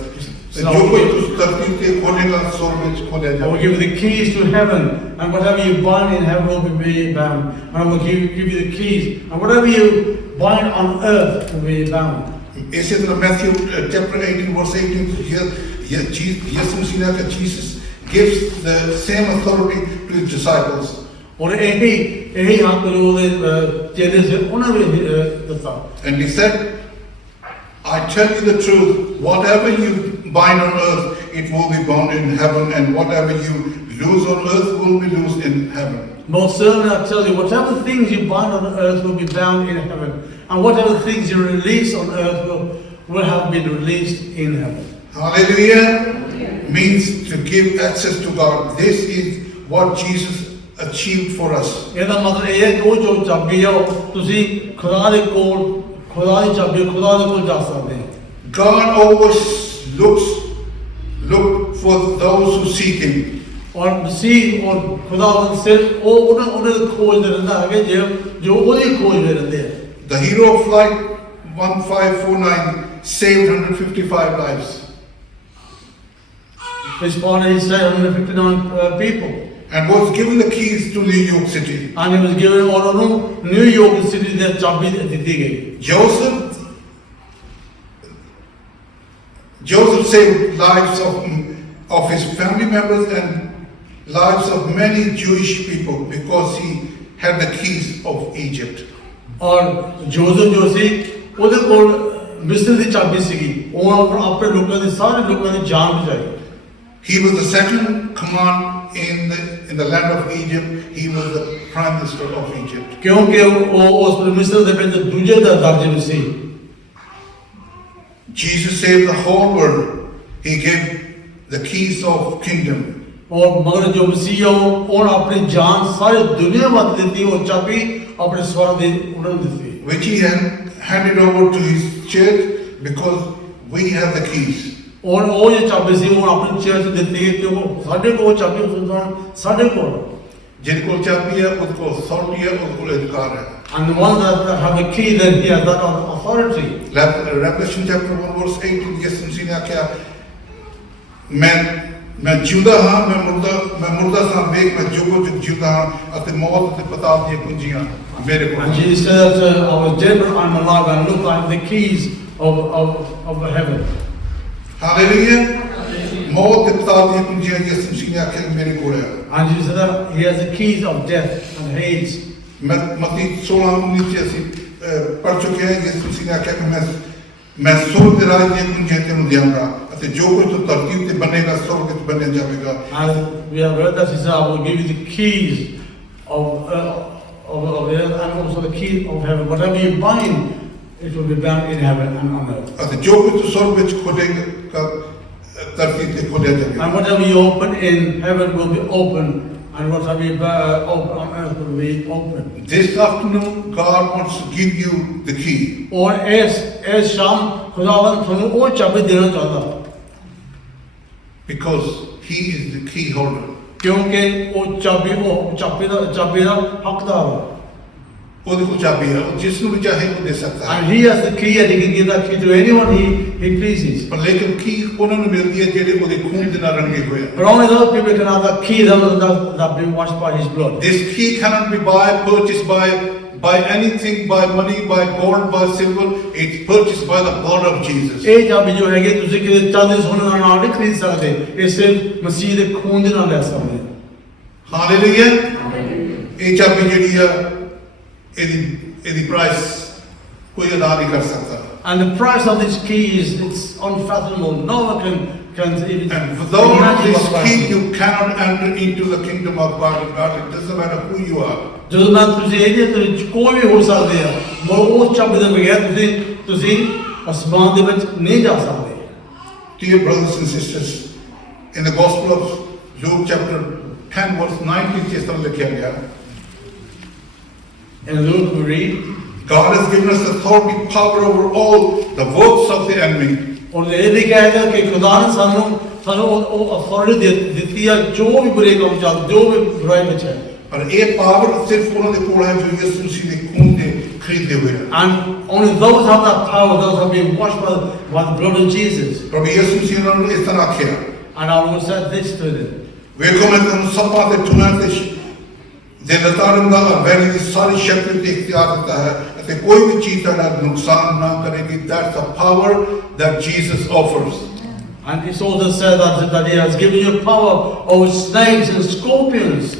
जो कुछ तू धरती पे खोलेगा स्वर्ग में खोले I will जाएगा give you the keys to heaven, and whatever you bind in heaven will be bound. And I will give you the keys, and whatever you bind on earth will be bound. इसी तरह Matthew chapter 18 verse 18 यीशु मसीह ने Jesus gives the same authority to his disciples. और यही हाथ पर वो चेहरे से उन्हें भी देता And he said, I tell you the truth, whatever you bind on earth, it will be bound in heaven, and whatever you loose on earth will be loosed in heaven. Most certainly I tell you, whatever things you bind on earth will be bound in heaven, and whatever things you release on earth will have been released in heaven. Hallelujah. Means to give access to God. This is what Jesus achieved for us. ਇਹਦਾ ਮਤਲਬ ਇਹ ਹੈ ਕਿ ਉਹ ਜੋ ਚਾਬੀ ਆ ਉਹ ਤੁਸੀਂ ਖੁਦਾ ਦੀ ਚਾਬੀ ਖੁਦਾ ਦੇ ਕੋਲ ਜਾ ਸਕਦੇ ਹੋ God always look for those who seek Him. ਔਰ ਮਸੀਹ ਔਰ ਖੁਦਾਵੰਦ ਸਿਰਫ ਉਹਨਾਂ ਦੀ ਖੋਜ ਦੇ ਰਹਿੰਦਾ ਹੈ ਜੋ ਉਹਦੀ ਖੋਜ ਦੇ ਰਹਿੰਦੇ ਆ The hero of flight 1549 saved 155 lives. Responded, he said 159 people. And was given the keys to New York City. And he was given और उन्होंने न्यूयॉर्क सिटी ਦੇ ਚਾਬੀ ਦਿੱਤੀ ਗਈ Joseph saved lives of his family members and lives of many Jewish people because he had the keys of Egypt. और Joseph जो ਸੀ ਉਹਦੇ ਕੋਲ ਮਿਸਰ ਦੀ ਚਾਬੀ ਸੀਗੀ ਉਹ ਆਪਣੇ ਲੋਕਾਂ ਦੇ ਸਾਰੇ ਲੋਕਾਂ ਦੀ ਜਾਨ ਬਚਾਈ He was the second command in the land of Egypt. He was the prime minister of Egypt. क्योंकि वो उस मिस्र ਦੇ ਵਿੱਚ ਦੂਜੇ ਦਰਜੇ ਵਿੱਚ ਸੀ Jesus saved the whole world. He gave the keys of kingdom. और मगर जो मसीह और अपनी जान सारी दुनिया में देती और चाबी अपने स्वर्ग दे उन्हें देती Which he handed over to his church because we have the keys. और वो ये चाबी सी वो अपनी चर्च देती है कि वो साढ़े को चाबी सुल्तान साढ़े को जिनको चाबी है उनको अथॉरिटी है उनको अधिकार है and the one that have the key then he has that authority Revelation chapter 1 verse 18 यीशु मसीह ने क्या मैं ਮੈਂ ਜਿਉਂਦਾ ਹਾਂ ਮੈਂ ਮੁਰਦਾ ਸਾਂ ਵੇਖ ਮੈਂ ਜੋ ਕੁਝ ਜਿਉਂਦਾ ਹਾਂ ਅਤੇ ਮੌਤ ਤੇ ਪਤਾਲ ਦੀਆਂ ਕੁੰਜੀਆਂ ਮੇਰੇ ਕੋਲ And Jesus said that I was dead but I'm alive and look, I have the keys of heaven. Hallelujah ਮੌਤ ਤੇ ਪਤਾਲ ਦੀਆਂ ਕੁੰਜੀਆਂ ਯਿਸੂ ਮਸੀਹ ਨੇ ਆਖਿਆ ਮੇਰੇ ਕੋਲ ਹੈ And Jesus said that he has the keys of death and Hades. ਮਤੀ 16:19 ਚ ਅਸੀਂ ਪੜ੍ਹ ਚੁੱਕੇ ਹਾਂ ਯਿਸੂ ਮਸੀਹ ਨੇ ਆਖਿਆ ਕਿ ਮੈਂ ਸੁਰਗ ਦੇ ਰਾਜ ਦੀਆਂ ਕੁੰਜੀਆਂ ਤੈਨੂੰ ਦਿਆਂਗਾ ਅਤੇ ਜੋ ਕੁਝ ਤੂੰ ਧਰਤੀ ਉੱਤੇ ਬੰਨੇਗਾ ਸੁਰਗ ਵਿੱਚ ਬੰਨਿਆ ਜਾਵੇਗਾ And we have read that he said, I will give you the keys of earth and also the keys of heaven. Whatever you bind, it will be bound in heaven and on earth. ਅਤੇ ਜੋ ਕੁਝ ਤੂੰ ਸੁਰਗ ਵਿੱਚ ਖੋਲੇਗਾ ਧਰਤੀ ਤੇ ਖੋਲਿਆ ਜਾਵੇਗਾ And whatever you open in heaven will be open, and whatever you open on earth will be open. This afternoon God wants to give you the key. और इस शाम खुदावंद तुम्हें वो चाबी देना चाहता Because he is the key holder. क्योंकि वो चाबी का हकदार है. ਉਹਦੇ ਕੋਲ ਚਾਬੀ ਹੈ ਉਹ ਜਿਸ ਨੂੰ ਵੀ ਚਾਹੇ ਉਹ ਦੇ ਸਕਦਾ ਹੈ And he has the key and he can give that key to anyone he pleases. ਪਰ ਲੇਕਿਨ ਕੀ ਉਹਨਾਂ ਨੂੰ ਮਿਲਦੀ ਹੈ ਜਿਹੜੇ ਉਹਦੇ ਖੂਨ ਦੇ ਨਾਲ ਰੰਗੇ ਹੋਏ ਆ But only those people can have that key that have been washed by his blood. This key cannot be purchased by anything, by money, by gold, by silver. It's purchased by the blood of Jesus. ਇਹ ਚਾਬੀ ਜੋ ਹੈਗੀ ਤੁਸੀਂ ਕਿਤੇ ਚਾਂਦੀ ਸੋਨੇ ਨਾਲ ਨਹੀਂ ਖਰੀਦ ਸਕਦੇ. ਇਹ ਸਿਰਫ ਮਸੀਹ ਦੇ ਖੂਨ ਦੇ ਨਾਲ ਲੈ ਸਕਦੇ ਹੋ. ਹਾਲੇਲੂਇਆ ਇਹ ਚਾਬੀ ਜਿਹੜੀ ਆ ਇਹਦੀ ਪ੍ਰਾਈਸ ਕੋਈ ਅਦਾ ਨਹੀਂ ਕਰ ਸਕਦਾ. And the price of this key it's unfathomable. No one can even And without imagine this what key, price. you cannot enter into the kingdom of God. It doesn't matter who you are. ਜਦੋਂ ਨਾ ਤੁਸੀਂ ਇਹਦੇ ਤੋਂ ਕੋਈ ਵੀ ਹੋ ਸਕਦੇ ਆ ਮਗਰ ਉਸ ਚਾਬੀ ਦੇ ਬਗੈਰ ਤੁਸੀਂ ਅਸਮਾਨ ਦੇ ਵਿੱਚ ਨਹੀਂ ਜਾ ਸਕਦੇ. Dear brothers and sisters, in the Gospel of Luke chapter 10 verse 19 ਜਿਸ ਤਰ੍ਹਾਂ ਲਿਖਿਆ ਗਿਆ In Luke we read, God has given us authority, power over all the works of the enemy. और ਇਹ ਵੀ ਕਹੇਗਾ ਕਿ ਖੁਦਾ ਨੇ ਸਾਨੂੰ ਉਹ ਅਥਾਰਟੀ ਦਿੱਤੀ ਹੈ ਜੋ ਵੀ ਬੁਰੇ ਕੰਮ ਚੱਲ ਜੋ ਵੀ ਬੁਰਾਈ ਵਿੱਚ ਹੈ. ਪਰ ਇਹ ਪਾਵਰ ਸਿਰਫ ਉਹਨਾਂ ਦੇ ਕੋਲ ਹੈ ਜੋ ਯਿਸੂ ਮਸੀਹ ਦੇ ਖੂਨ ਦੇ ਖਰੀਦੇ ਹੋਏ ਹਨ. And only those have that power, those have been washed by the blood of Jesus. ਪ੍ਰਭੂ ਯਿਸੂ ਮਸੀਹ ਨੇ ਉਹਨਾਂ ਨੂੰ ਇਸ ਤਰ੍ਹਾਂ ਆਖਿਆ And our Lord said this to them. ਵੇਖੋ ਮੈਂ ਤੁਹਾਨੂੰ ਸਭਾ ਤੇ ਟੂਣਾ ਦੇ ਲਤਾੜਨ ਦਾ ਵੈਰੀ ਦੀ ਸਾਰੀ ਸ਼ਕਤੀ ਤੇ ਇਖਤਿਆਰ ਦਿੱਤਾ ਹੈ ਅਤੇ ਕੋਈ ਵੀ ਚੀਜ਼ ਤੁਹਾਡਾ ਨੁਕਸਾਨ ਨਾ ਕਰੇਗੀ. That's the power that Jesus offers. And it's also said that he has given you power over snakes and scorpions.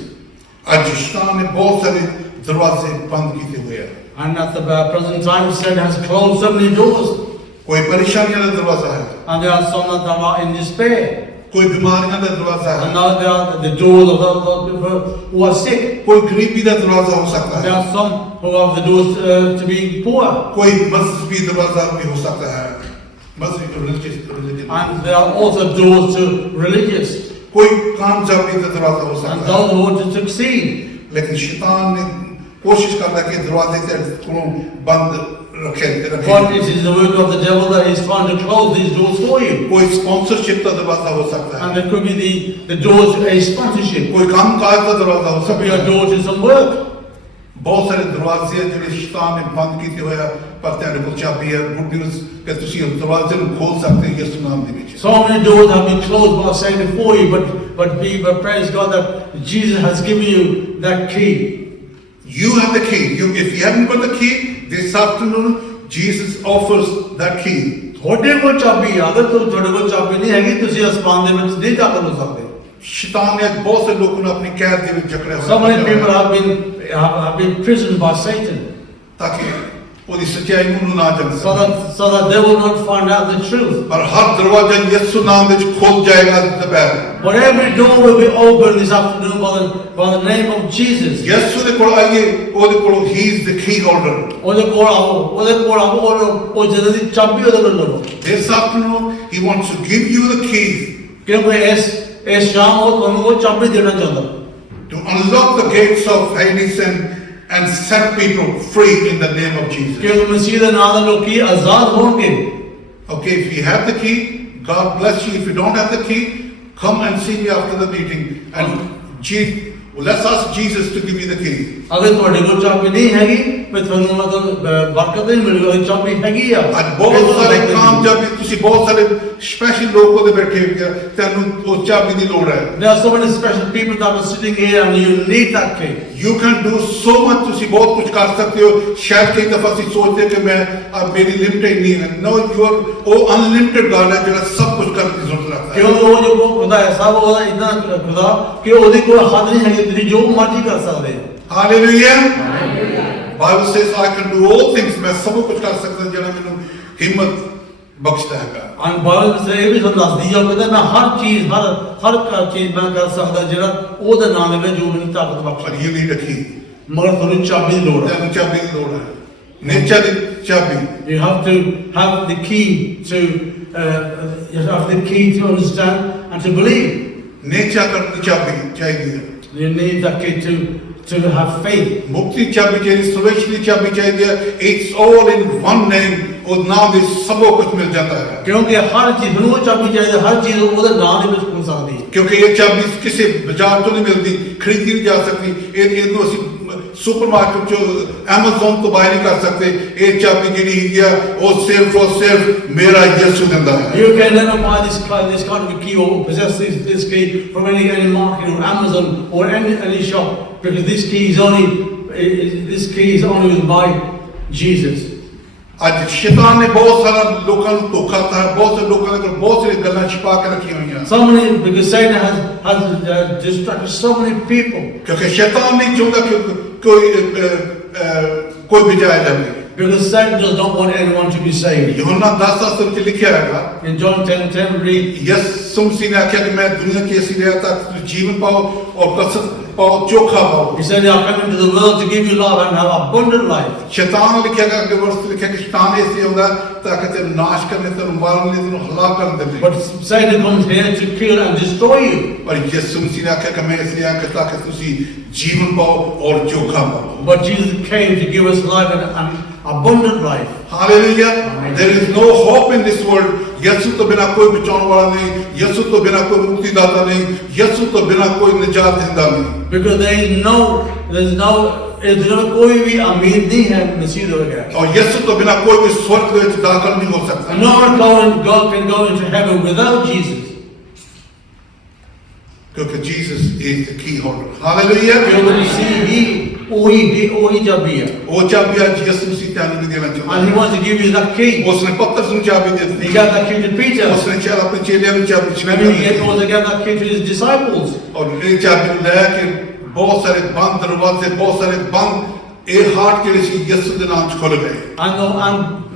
ਅੱਜ ਸ਼ੈਤਾਨ ਨੇ ਬਹੁਤ ਸਾਰੇ ਦਰਵਾਜ਼ੇ ਬੰਦ ਕੀਤੇ ਹੋਏ ਹਨ. And at the present time, Satan has closed so many doors. ਕੋਈ ਪਰੇਸ਼ਾਨੀਆਂ ਦਾ ਦਰਵਾਜ਼ਾ ਹੈ, And there are some that are in despair. ਕੋਈ ਬਿਮਾਰੀਆਂ ਦਾ ਦਰਵਾਜ਼ਾ And ਹੈ, now there are the doors of the people who are sick. ਕੋਈ ਗਰੀਬੀ ਦਾ ਦਰਵਾਜ਼ਾ ਹੋ ਸਕਦਾ There ਹੈ, are some who have the doors to be poor. ਕੋਈ ਮਜ਼ਹਬੀ ਦਰਵਾਜ਼ਾ ਵੀ ਹੋ ਸਕਦਾ ਹੈ, ਮਜ਼ਹਬੀ religion. And there are also doors to religious. ਕੋਈ ਕਾਮਯਾਬੀ ਦਾ ਦਰਵਾਜ਼ਾ ਹੋ And ਸਕਦਾ ਹੈ. those who want to succeed. ਲੇਕਿਨ ਸ਼ੈਤਾਨ ਨੇ ਕੋਸ਼ਿਸ਼ ਕਰਦਾ ਕਿ ਦਰਵਾਜ਼ੇ ਤੇ ਕੋਲੋਂ ਬੰਦ ਰੱਖੇ But it is the work of the devil that is trying to close these doors for you. ਕੋਈ ਸਪਾਂਸਰਸ਼ਿਪ ਦਾ ਦਰਵਾਜ਼ਾ ਹੋ ਸਕਦਾ ਹੈ, And there could be the doors to a sponsorship. ਕੋਈ ਕੰਮਕਾਜ ਦਾ ਦਰਵਾਜ਼ਾ ਹੋ Could be ਸਕਦਾ a ਹੈ. door to some work. ਬਹੁਤ ਸਾਰੇ ਦਰਵਾਜ਼ੇ ਆ ਜਿਹੜੇ ਸ਼ੈਤਾਨ ਨੇ ਬੰਦ ਕੀਤੇ ਹੋਏ ਆ, ਪਰ ਤੁਹਾਡੇ ਕੋਲ ਚਾਬੀ ਹੈ. ਗੁੱਡ ਨਿਊਜ਼ ਕਿ ਤੁਸੀਂ ਉਸ ਦਰਵਾਜ਼ੇ ਨੂੰ ਖੋਲ ਸਕਦੇ ਹੋ ਯਿਸੂ ਨਾਮ ਦੇ ਵਿੱਚ. So many doors have been closed by Satan for you, but praise God that Jesus has given you that key. You have the key. If you haven't got the key, this afternoon Jesus offers that key. ਤੁਹਾਡੇ ਕੋਲ ਚਾਬੀ ਆ, ਅਗਰ ਤੁਹਾਡੇ ਕੋਲ ਚਾਬੀ ਨਹੀਂ ਹੈਗੀ ਤੁਸੀਂ ਅਸਮਾਨ ਦੇ ਵਿੱਚ ਨਹੀਂ ਦਾਖਲ ਹੋ ਸਕਦੇ. ਸ਼ੈਤਾਨ ਨੇ ਅੱਜ ਬਹੁਤ ਸਾਰੇ ਲੋਕਾਂ ਨੂੰ ਆਪਣੀ ਕੈਦ ਦੇ ਵਿੱਚ ਜਕੜਿਆ So many ਹੋਇਆ people ਹੈ, have been imprisoned by Satan, ਤਾਂ ਕਿ ਉਹਦੀ ਸੱਚਾਈ ਨੂੰ ਨਾ ਜਾਣ so ਸਕਣ. that they will not find out the truth. ਪਰ ਹਰ ਦਰਵਾਜ਼ਾ ਯਿਸੂ ਨਾਮ ਵਿੱਚ ਖੁੱਲ ਜਾਏਗਾ ਦੁਪਹਿਰ. But every door will be opened this afternoon by the name of Jesus. ਯਿਸੂ ਦੇ ਕੋਲ ਆਈਏ, ਉਹਦੇ ਕੋਲ he is the key holder. ਉਹਦੇ ਕੋਲ ਆਓ ਉਹ ਜਿਹਨਾਂ ਦੀ ਚਾਬੀ ਉਹਦੇ ਕੋਲ ਲਓ. This afternoon he wants to give you the key ਕਿਉਂਕਿ ਇਸ ਸ਼ਾਮ ਉਹ ਤੁਹਾਨੂੰ ਉਹ ਚਾਬੀ ਦੇਣਾ ਚਾਹੁੰਦਾ. to unlock the gates of Hades and set people free in the name of Jesus. ਕਿਉਂਕਿ ਮਸੀਹ ਦੇ ਨਾਮ ਨਾਲ ਲੋਕੀ ਆਜ਼ਾਦ ਹੋਣਗੇ. Okay, if you have the key, God bless you. If you don't have the key, come and see me after the meeting. And let's ask Jesus to give you the key. ਅਗਰ ਤੁਹਾਡੇ ਕੋਲ ਚਾਬੀ ਨਹੀਂ ਹੈਗੀ ਫਿਰ ਤੁਹਾਨੂੰ ਮਤਲਬ ਬਰਕਤ ਨਹੀਂ ਮਿਲੇਗੀ. ਚਾਬੀ ਹੈਗੀ ਆ ਅੱਜ ਬਹੁਤ ਸਾਰੇ ਕੰਮ ਹੁਣ ਚਾਬੀ ਤੁਸੀਂ ਬਹੁਤ ਸਾਰੇ ਸਪੈਸ਼ਲ ਲੋਕ ਉਹਦੇ ਬੈਠੇ ਹੋਏ ਆ, ਤੁਹਾਨੂੰ ਉਹ ਚਾਬੀ ਦੀ ਲੋੜ ਹੈ। There are so many special people that are sitting here and you need that key. You can do so much, ਤੁਸੀਂ ਬਹੁਤ ਕੁਝ ਕਰ ਸਕਦੇ ਹੋ। ਸ਼ਾਇਦ ਕਈ ਦਫਾ ਅਸੀਂ ਸੋਚਦੇ ਕਿ ਮੈਂ ਮੇਰੀ ਲਿਮਿਟ ਨਹੀਂ ਹੈ। No, you are ਉਹ ਅਨਲਿਮਿਟਡ ਗॉड ਹੈ ਜਿਹੜਾ ਸਭ ਕੁਝ ਕਰਨ ਦੀ ਜ਼ਰੂਰਤ ਰੱਖਦਾ ਹੈ। ਕਿਉਂਕਿ ਉਹ ਜੋ ਖੁਦਾ ਹੈ ਸਭ ਉਹਦਾ ਇਦਾਂ ਖੁਦਾ ਕਿ ਉਹਦੀ ਕੋਈ ਹੱਦ ਨਹੀਂ ਹੈਗੀ, ਤੁਸੀਂ ਜੋ ਮਰਜ਼ੀ ਕਰ ਸਕਦੇ ਹੋ। Hallelujah. Bible says I can do all things, ਮੈਂ ਸਭ ਕੁਝ ਕਰ ਸਕਦਾ ਜਿਹੜਾ ਮੈਨੂੰ ਹਿੰਮਤ ਬਖਸ਼ਦਾ ਹੈਗਾ। And ਬਾਈਬਲ ਵਿੱਚ ਇਹ ਵੀ ਸਾਨੂੰ ਦੱਸਦੀ ਹੈ ਕਿ ਮੈਂ ਹਰ ਚੀਜ਼ ਮੈਂ ਕਰ ਸਕਦਾ ਜਿਹੜਾ ਉਹਦੇ ਨਾਮ ਦੇ ਵਿੱਚ ਜੋ ਮੈਨੂੰ ਤਾਕਤ ਪਰ ਬਖਸ਼ਦਾ। you need a key, ਮਗਰ ਤੁਹਾਨੂੰ ਚਾਬੀ ਦੀ ਲੋੜ ਹੈ। ਤੁਹਾਨੂੰ ਚਾਬੀ ਦੀ ਲੋੜ ਹੈ। ਨੇਚਰ ਦੀ ਚਾਬੀ। You have to have the key to understand and to believe. Nature ਦੀ ਚਾਬੀ ਚਾਹੀਦੀ ਹੈ। You need that key to have faith. ਮੁਕਤੀ ਚਾਬੀ ਚਾਹੀਦੀ, salvation ਦੀ ਚਾਬੀ ਚਾਹੀਦੀ ਹੈ। It's all in one name, ਉਹ ਨਾਮ ਦੇ ਸਭ ਕੁਝ ਮਿਲ ਜਾਂਦਾ ਹੈ। ਕਿਉਂਕਿ ਹਰ ਚੀਜ਼ ਨੂੰ ਉਹ ਚਾਬੀ ਚਾਹੀਦੀ ਹੈ, ਹਰ ਚੀਜ਼ ਉਹਦੇ ਨਾਮ ਦੇ ਵਿੱਚ ਖੁੱਲ ਸਕਦੀ ਹੈ। ਕਿਉਂਕਿ ਇਹ ਚਾਬੀ ਕਿਸੇ ਬਾਜ਼ਾਰ ਤੋਂ ਨਹੀਂ ਮਿਲਦੀ, ਖਰੀਦੀ ਨਹੀਂ ਜਾ ਸਕਦੀ। ਇਹਨੂੰ ਅਸੀਂ ਸੁਪਰਮਾਰਕਟ ਚੋਂ Amazon ਤੋਂ ਬਾਈ ਨਹੀਂ ਕਰ ਸਕਦੇ। ਇਹ ਚਾਬੀ ਜਿਹੜੀ ਹੈਗੀ ਆ ਉਹ ਸਿਰਫ ਮੇਰਾ ਯਿਸੂ ਦਿੰਦਾ ਹੈ। You can never buy this kind of key or possess this key from any market or Amazon or any shop, because this key is only by Jesus. ਅੱਜ ਸ਼ੈਤਾਨ ਨੇ ਬਹੁਤ ਸਾਰਾ ਲੋਕਾਂ ਨੂੰ ਧੋਖਾ ਦਿੱਤਾ ਹੈ। ਬਹੁਤ ਸਾਰੇ ਲੋਕਾਂ ਦੇ ਕੋਲ ਬਹੁਤ ਸਾਰੀਆਂ ਗੱਲਾਂ ਛੁਪਾ ਕੇ ਰੱਖੀਆਂ ਹੋਈਆਂ। Because Satan has distracted so many people. ਕਿਉਂਕਿ ਸ਼ੈਤਾਨ ਨਹੀਂ ਚਾਹੁੰਦਾ ਕਿ ਕੋਈ ਵੀ ਜਾਏ ਜਾਵੇ। Because Satan does not want anyone to be saved. ਯਹੋਨਾ 10:10 ਵਿੱਚ ਲਿਖਿਆ ਹੈਗਾ। In John 10:10 read, ਯਿਸੂ ਮਸੀਹ ਨੇ ਆਖਿਆ ਕਿ ਮੈਂ ਦੁਨੀਆ ਕੀ ਅਸੀਂ ਲਿਆ ਤਾਂ ਤੁਸੀਂ ਜੀਵਨ ਪਾਓ ਔਰ ਕਸਰਤ ਪਾਓ, ਚੋਖਾ ਪਾਓ। He said, I come into the world to give you love and have abundant life. ਸ਼ੈਤਾਨ ਲਿਖਿਆ ਗਿਆ ਕਿ ਵਰਸ ਲਿਖਿਆ ਕਿ ਸ਼ੈਤਾਨ ਇਸ ਲਈ ਆਉਂਦਾ ਤਾਂ ਕਿ ਤੈਨੂੰ ਨਾਸ਼ ਕਰਨ, ਤੈਨੂੰ ਮਾਰਨ ਲਈ, ਤੈਨੂੰ ਹਲਾਕ ਕਰਨ ਦੇ ਲਈ। But Satan comes here to kill and destroy you. ਪਰ ਯਿਸੂ ਮਸੀਹ ਨੇ ਆਖਿਆ ਕਿ ਮੈਂ ਇਸ ਲਈ ਆਇਆ ਕਿ ਤਾਂ ਕਿ ਤੁਸੀਂ ਜੀਵਨ ਪਾਓ ਔਰ ਚੋਖਾ ਪਾਓ। But Jesus came to give us life and abundant life. Hallelujah. There is no hope in this world. ਯਿਸੂ ਤੋਂ ਬਿਨਾ ਕੋਈ ਬਚਾਉਣ ਵਾਲਾ ਨਹੀਂ, ਯਿਸੂ ਤੋਂ ਬਿਨਾ ਕੋਈ ਮੁਕਤੀ ਦਾਤਾ ਨਹੀਂ, ਯਿਸੂ ਤੋਂ ਬਿਨਾ ਕੋਈ ਨਿਜਾਤ ਦਿੰਦਾ ਨਹੀਂ। Because ਕੋਈ ਵੀ ਅਮੀਰ ਨਹੀਂ ਹੈ ਮਸੀਹ ਦੇ ਬਗੈਰ। ਔਰ ਯਿਸੂ ਤੋਂ ਬਿਨਾ ਕੋਈ ਵੀ ਸਵਰਗ ਦੇ ਵਿੱਚ ਦਾਖਲ ਨਹੀਂ ਹੋ ਸਕਦਾ। No God can go into heaven without Jesus. ਕਿਉਂਕਿ Jesus is the key holder. Hallelujah. ਕਿਉਂਕਿ ਮਸੀਹ ਉਹੀ ਚਾਬੀ ਹੈ। ਉਹ ਚਾਬੀ ਅੱਜ ਯਿਸੂ ਮਸੀਹ ਤੁਹਾਨੂੰ ਵੀ ਦੇਣਾ ਚਾਹੁੰਦਾ And he wants to give you that key. ਉਸਨੇ ਪਤਰਸ ਨੂੰ ਚਾਬੀ ਦੇ ਦਿੱਤੀ। He gave that key to Peter. ਉਸਨੇ ਚਾਹ ਆਪਣੇ ਚੇਲਿਆਂ ਨੂੰ ਚਾਬੀ Maybe he also gave that key to his disciples. ਔਰ ਇਹ ਚਾਬੀ ਨੂੰ ਲੈ ਕੇ ਬਹੁਤ ਸਾਰੇ ਬੰਦ ਦਰਵਾਜ਼ੇ, ਬਹੁਤ ਸਾਰੇ ਬੰਦ ਇਹ ਹਾਰਟ ਜਿਹੜੇ ਸੀ ਯਿਸੂ ਦੇ ਨਾਮ 'ਚ ਖੁੱਲ ਗਏ। And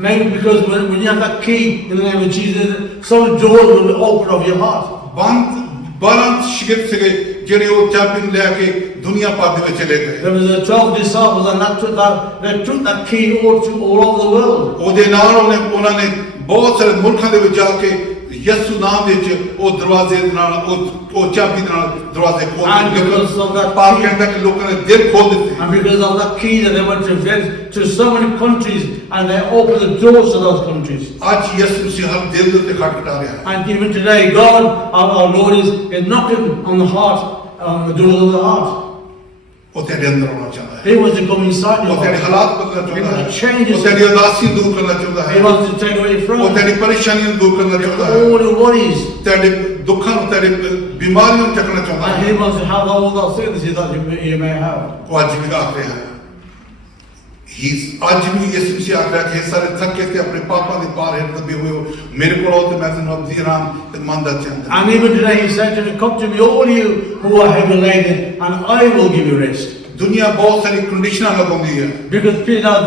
maybe because when you have that key in the name of Jesus, some doors will be opened of your heart. ਬੰਦ 12 ਸ਼ਾਗਿਰਦ ਸੀਗੇ ਜਿਹੜੇ ਉਹ ਚਾਬੀ ਨੂੰ ਲੈ ਕੇ ਦੁਨੀਆ ਭਰ ਦੇ ਵਿੱਚ ਚਲੇ ਗਏ। There was 12 disciples and they took that key all over the world. ਉਹਦੇ ਨਾਲ ਉਹਨਾਂ ਨੇ ਬਹੁਤ ਸਾਰੇ ਮੁਲਕਾਂ ਦੇ ਵਿੱਚ ਜਾ ਕੇ ਯਿਸੂ ਨਾਮ ਦੇ ਵਿੱਚ ਉਹ ਦਰਵਾਜ਼ੇ ਨਾਲ ਉਹ ਚਾਬੀ ਨਾਲ ਦਰਵਾਜ਼ੇ ਖੋਲ੍ਹ ਦਿੱਤੇ। ਪਾਪ ਕਹਿੰਦਾ ਕਿ ਲੋਕਾਂ ਨੇ ਦਿਲ ਖੋਲ੍ਹ ਦਿੱਤੇ। And because of that key that they went to so many countries and they opened the doors to those countries. ਅੱਜ ਯਿਸੂ ਮਸੀਹ ਹਰ ਦਿਲ ਦੇ ਉੱਤੇ ਖਟਖਟਾ ਰਿਹਾ ਹੈ। And even today, God, our Lord, is knocking on the heart, on the doors of the heart. ਉਹ ਤੇਰੇ ਅੰਦਰ ਆਉਣਾ ਚਾਹੁੰਦਾ ਹੈ। He wants to come inside your ਉਹ ਤੇਰੇ heart. ਹਾਲਾਤ ਬਦਲਣਾ ਚਾਹੁੰਦਾ ਹੈ। He wants to change ਉਹ ਤੇਰੀ ਉਦਾਸੀ ਦੂਰ ਕਰਨਾ ਚਾਹੁੰਦਾ He ਹੈ। wants to take away ਉਹ from ਤੇਰੀ ਪਰੇਸ਼ਾਨੀਆਂ ਨੂੰ ਦੂਰ ਕਰਨਾ ਚਾਹੁੰਦਾ ਹੈ। all your worries. ਤੇਰੇ ਦੁੱਖਾਂ ਨੂੰ, ਤੇਰੇ ਬਿਮਾਰੀਆਂ ਨੂੰ ਚੱਕਣਾ ਚਾਹੁੰਦਾ And ਹੈ। He wants to have all those sicknesses that you may have. ਉਹ ਅੱਜ ਵੀ ਆਖ ਰਿਹਾ ਹੈ। ਅੱਜ ਵੀ ਯਿਸੂ ਮਸੀਹ ਆਖ ਰਿਹਾ ਕਿ ਇਹ ਸਾਰੇ ਥੱਕੇ ਤੇ ਆਪਣੇ ਪਾਪਾਂ ਦੇ ਭਾਰ ਹੇਠ ਦੱਬੇ ਹੋਏ ਹੋ, ਮੇਰੇ ਕੋਲ ਆਓ ਤੇ ਮੈਂ ਤੁਹਾਨੂੰ ਅਬਦੀ ਆਰਾਮ ਤੇ ਮਨ ਦਾ ਚੈਨ ਦੇਵਾਂਗਾ। And even today He said to me, come to me all you who are heavy laden and I will give you rest. ਦੁਨੀਆ ਬਹੁਤ ਸਾਰੀ ਕੰਡੀਸ਼ਨਾਂ ਲਗਾਉਂਦੀ ਹੈ। Because